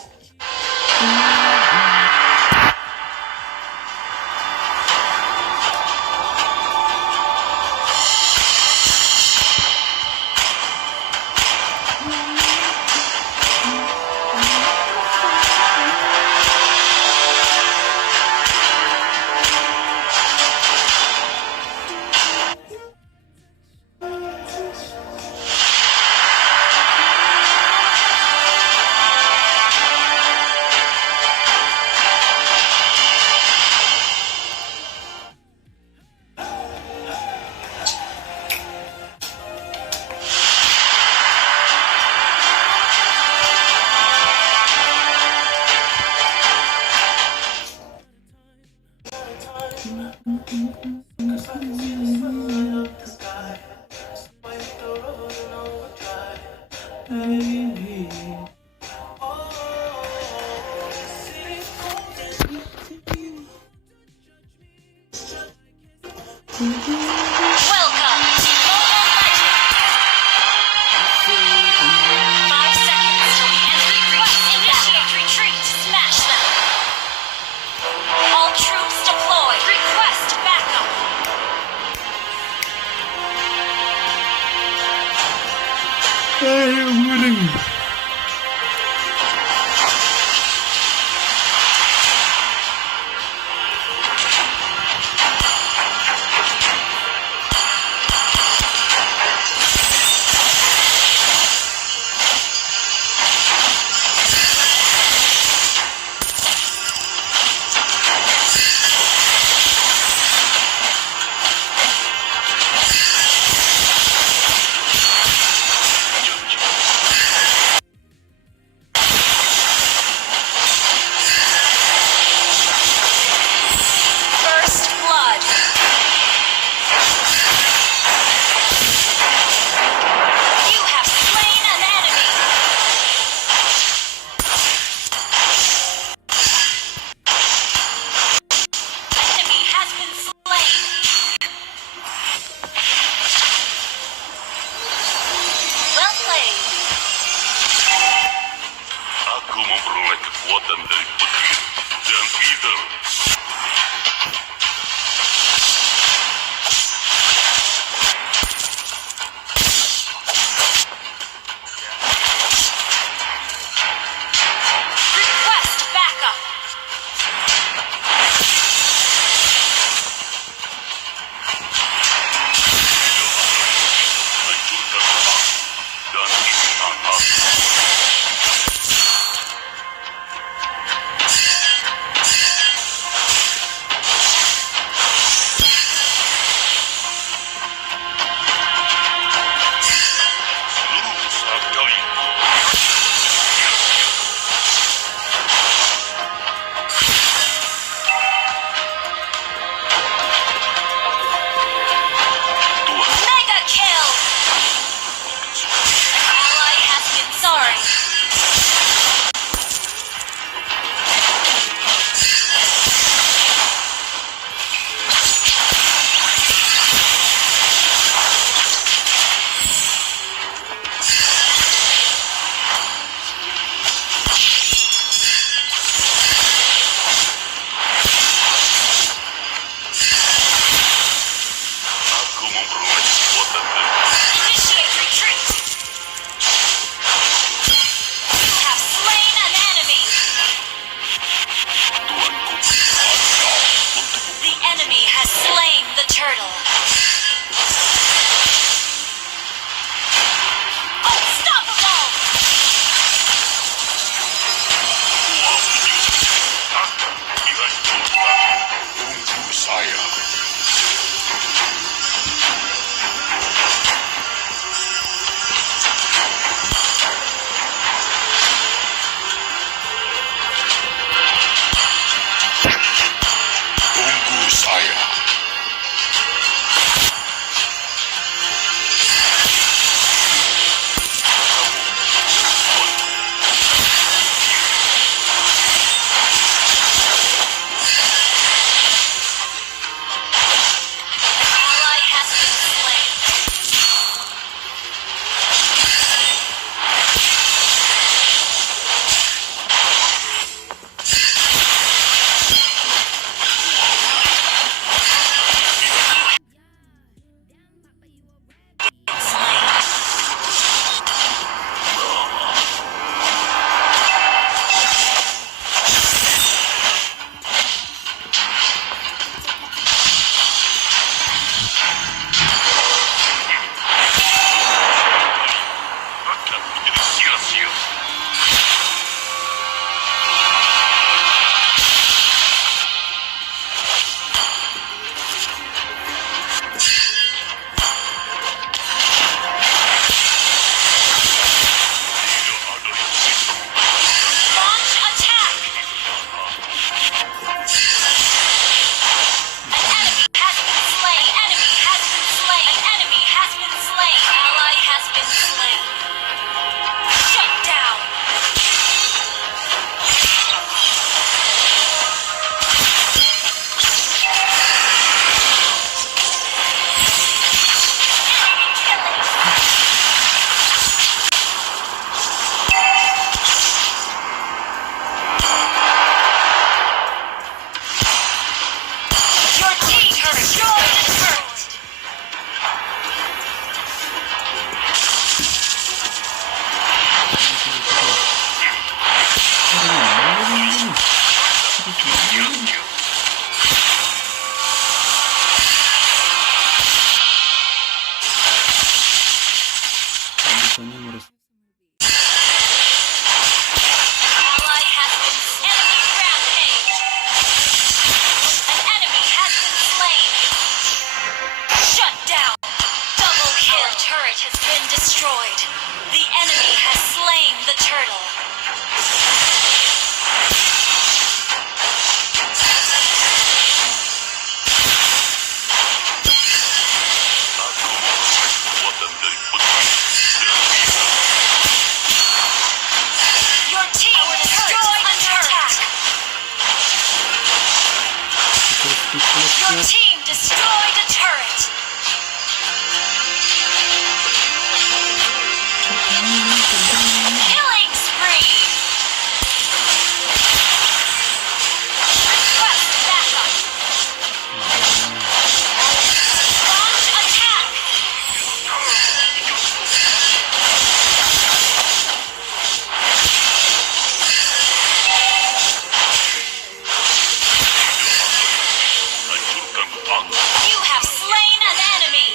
Welcome to Mobile Legends. 5 seconds till the end request. Initiate retreat. Smash them. All troops deployed. Request backup. First blood. You have slain an enemy. Enemy has been slain. Well played. Aku memperoleh kekuatan dari petir dan Peter. Request backup. Hancurkan aku dan pimpinan aku. Seluruh saat kalian. Tuhan, Mega kill. An ally has been sorry. aku memperoleh kekuatan dari Initiate retreat. You have slain an enemy. Tuanku. Untuk The enemy has slain the turtle. Bisanya merus. Ally has been enemy rampage. An enemy has been slain. Shut down. Double kill. Our turret has been destroyed. The enemy has slain the turtle. Your team destroyed a turret. Your team destroyed a turret. Killing spree. Request backup. Launch attack. You have slain an enemy.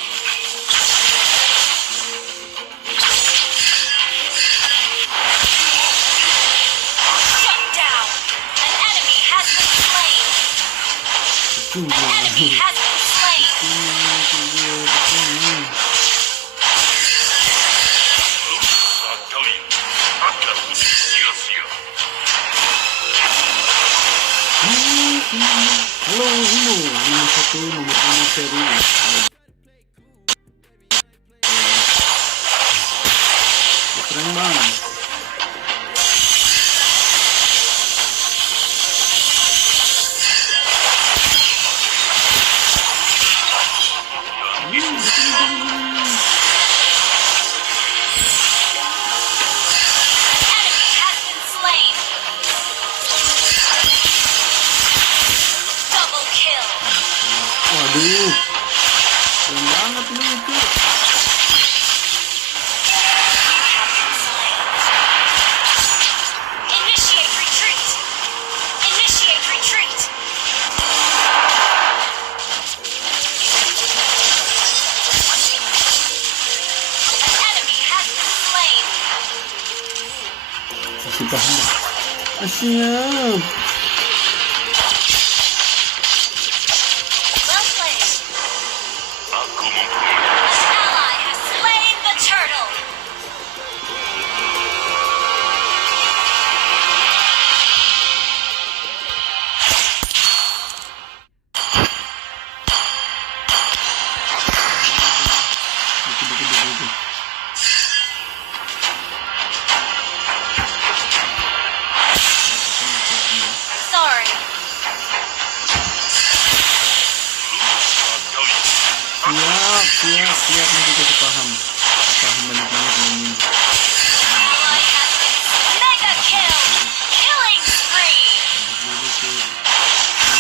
Shut down. An enemy has been slain. An enemy has been slain. Halo Hino 51 nomor 5 seri. Keren banget. Enemy has been slain. Double kill. Waduh. Keren banget ini itu. Initiate retreat. Initiate retreat. An enemy has been slain. Masih paham. Siap. Well played. An ally has slain the turtle. Sorry. Siap nanti kita paham banyak banget ini. Ally has been mega kill. Killing spree.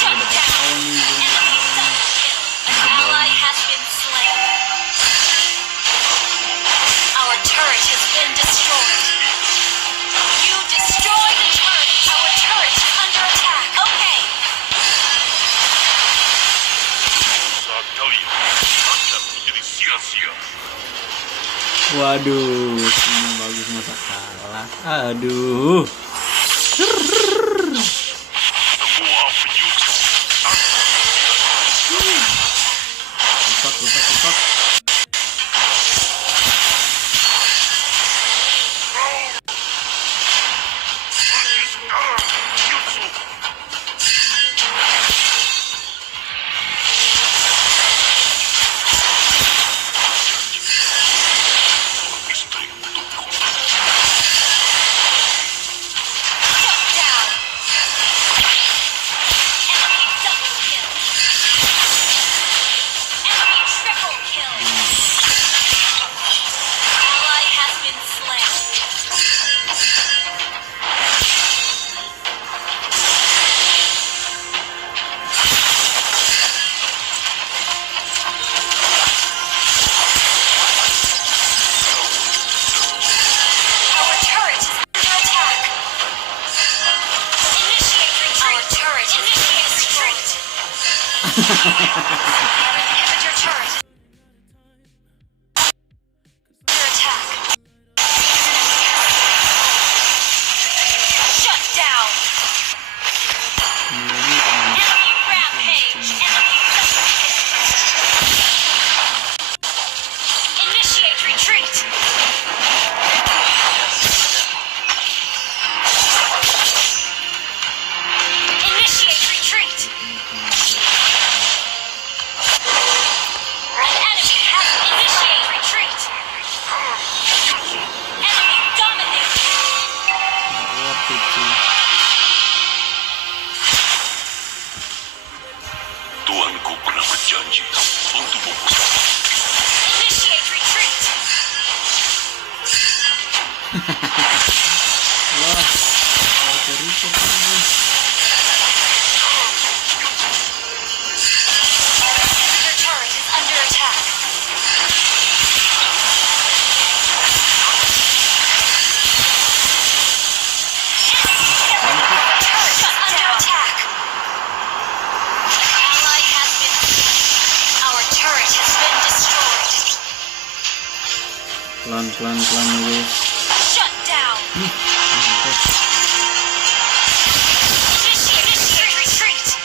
Shut down. Enemy double kill. An ally has been slain. Our turret has been destroyed. You destroyed a turret. Our turret is under attack. Okay. Waduh, ini bagus masa kalah. Aduh. Rusak. Shut down. Enemy double kill. Inhibitor turret is under attack. Shut down. Enemy rampage. Enemy double kill. Initiate retreat. Initiate retreat. An enemy has initiate retreat. Enemy dominated. Tuanku pernah berjanji untuk memusnahkan. Initiate retreat. Inhibitor turret is under attack. Turret is under attack. An ally has been slain. Our turret has been destroyed. Pelan guys. Shut down. Initiate retreat.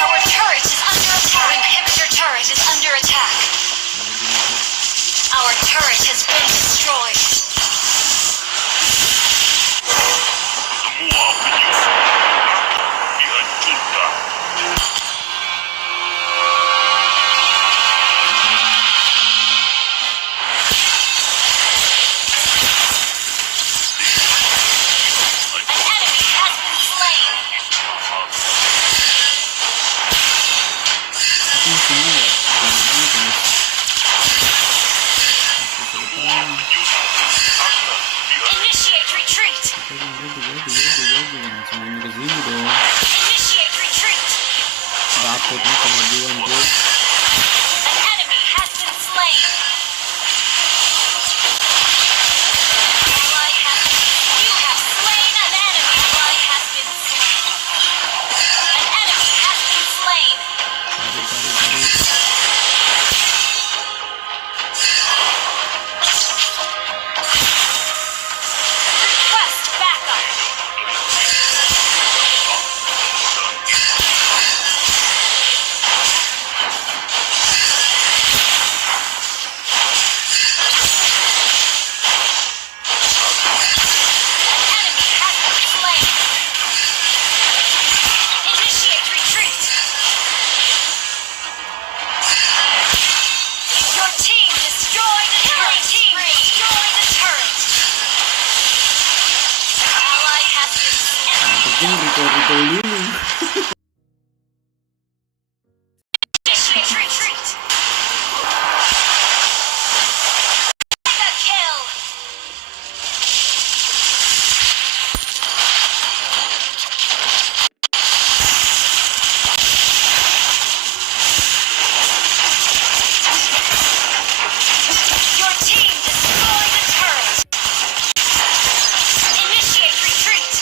Our turret is under attack. Inhibitor turret is under attack. Our turret has been destroyed. Semua penyusup dihancurkan. An enemy has been slain. Initiate retreat. Semuanya ke sini dong. Initiate retreat. Dapatnya kemajuan tuh. An enemy has been slain. Ally has You have slain an enemy. Ally has been slain. An enemy has been slain. Request backup. An enemy has been slain. Initiate retreat. Your team destroyed the turret. Destroyed the turret. Ally has been Penting recall dulu. Initiate retreat. Mega kill. Your team destroyed the turret. Initiate retreat.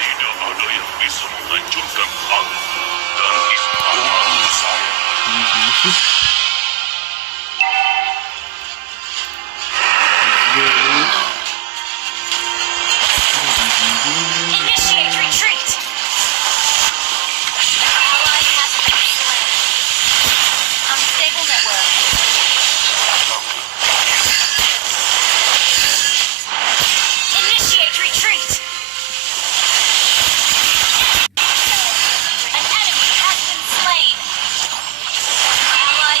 Tidak ada yang bisa menghancurkan aku dan istana saya. Initiate retreat. Ally has been slain. Unstable network. Initiate retreat. An enemy has been slain. Ally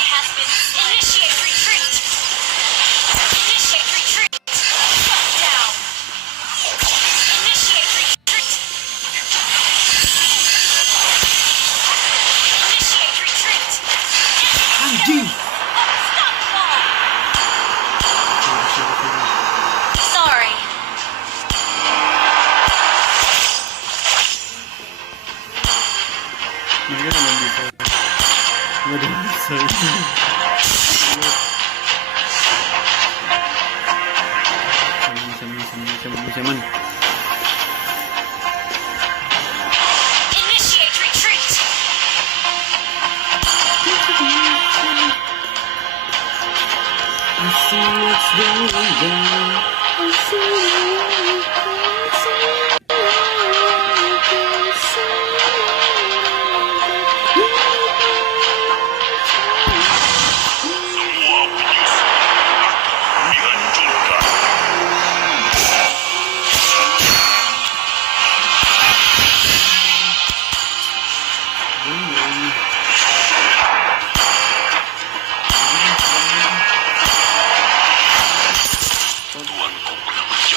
Mereka kan yang bisa. Nggak ada yang bisa itu. Sama. Initiate retreat. I see what's going down. I see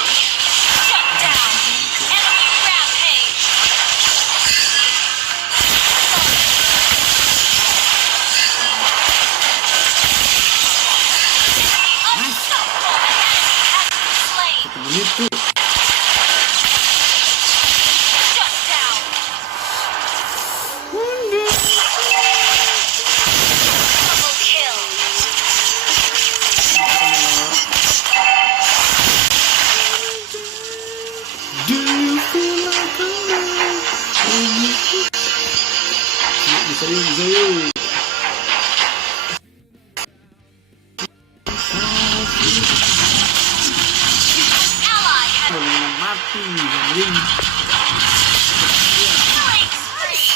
Shut down. Enemy rampage. Unstoppable. An enemy has been slain. Begitu. Shut down. Double kill. Do you feel like a man? Bisa yuk. Ally has Belum mati, anjing. killing spree.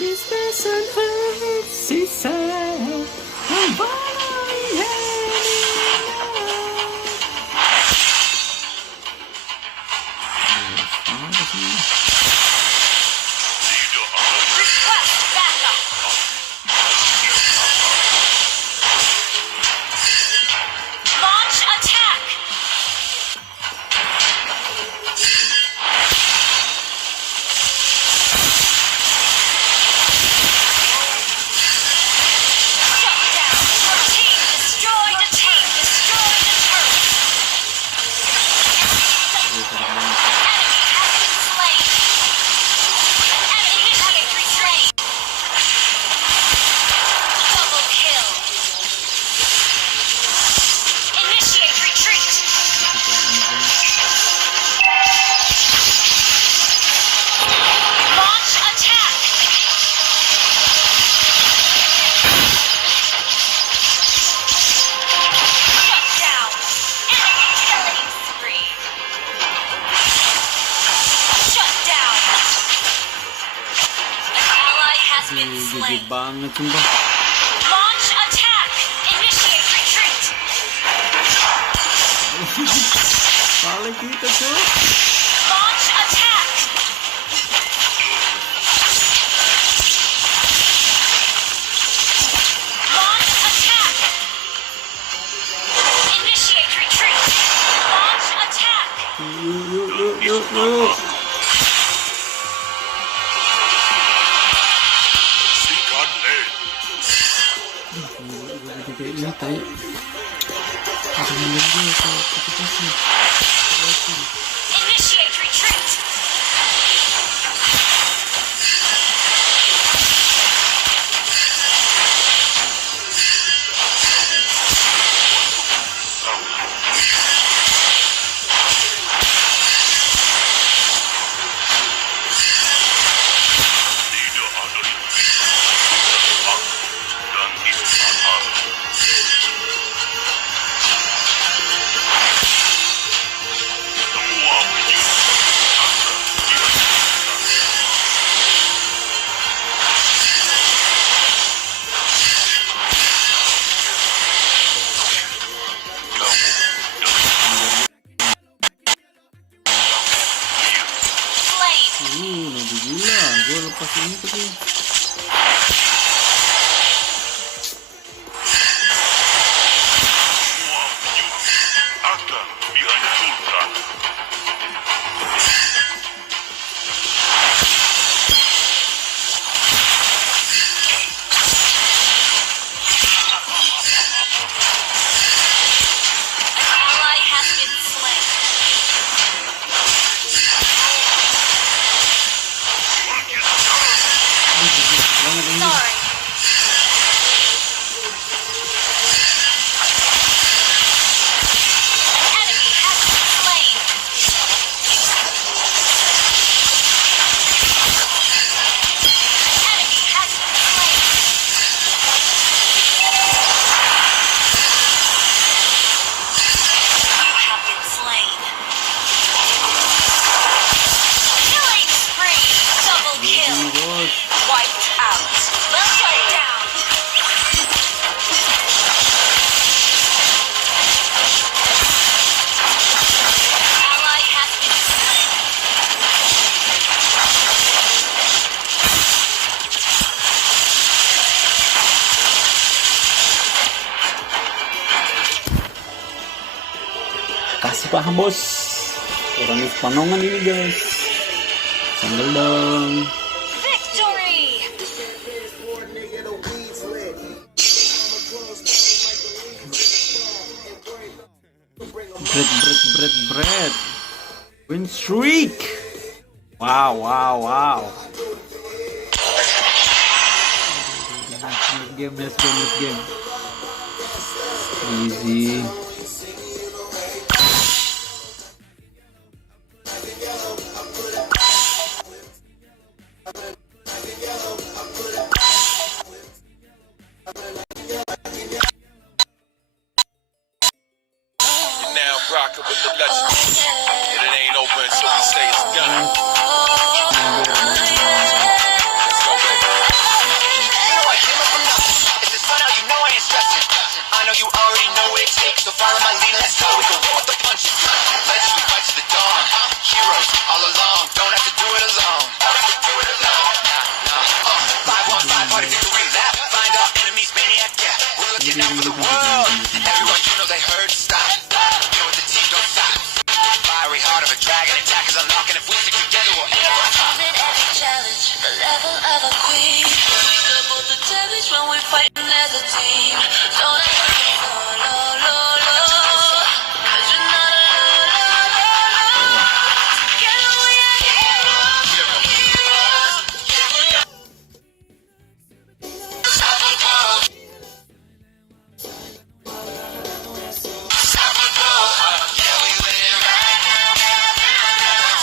This doesn't hurt, she said. I'm finally Request backup. Launch attack. Shut down. Your team destroyed a team. Destroyed a turret. Enemy has been slain. An enemy initiate retreat. Double kill. Initiate retreat. Launch attack. Shut down. Enemy killing spree. Shut down. An ally has been gigit slain. banget sumpah. Launch attack. Initiate retreat. Balik kita tuh. Launch attack. Launch attack. Initiate retreat. Launch attack. Yuk. Kayak ini tai. Ada menunggu ke kasih. Initiate retreat. paham bos. Orangnya panongan ini guys. Sandal dong. Victory! Bread. Win streak. Wow. Let's game. Easy. You're now rocking with the legend. And it ain't over until we say it's done. Let's go, baby. You know I came up from nothing. It's just fun out, you know I ain't stressing. I know you already know what it takes, so follow my lead, let's go. We go roll with the punches. Legends, we fight to the dawn. Heroes all along, don't have to do it alone. Nah. 5-1-5 party victory lap. Find our enemies, maniac, yeah. We're looking out for the world.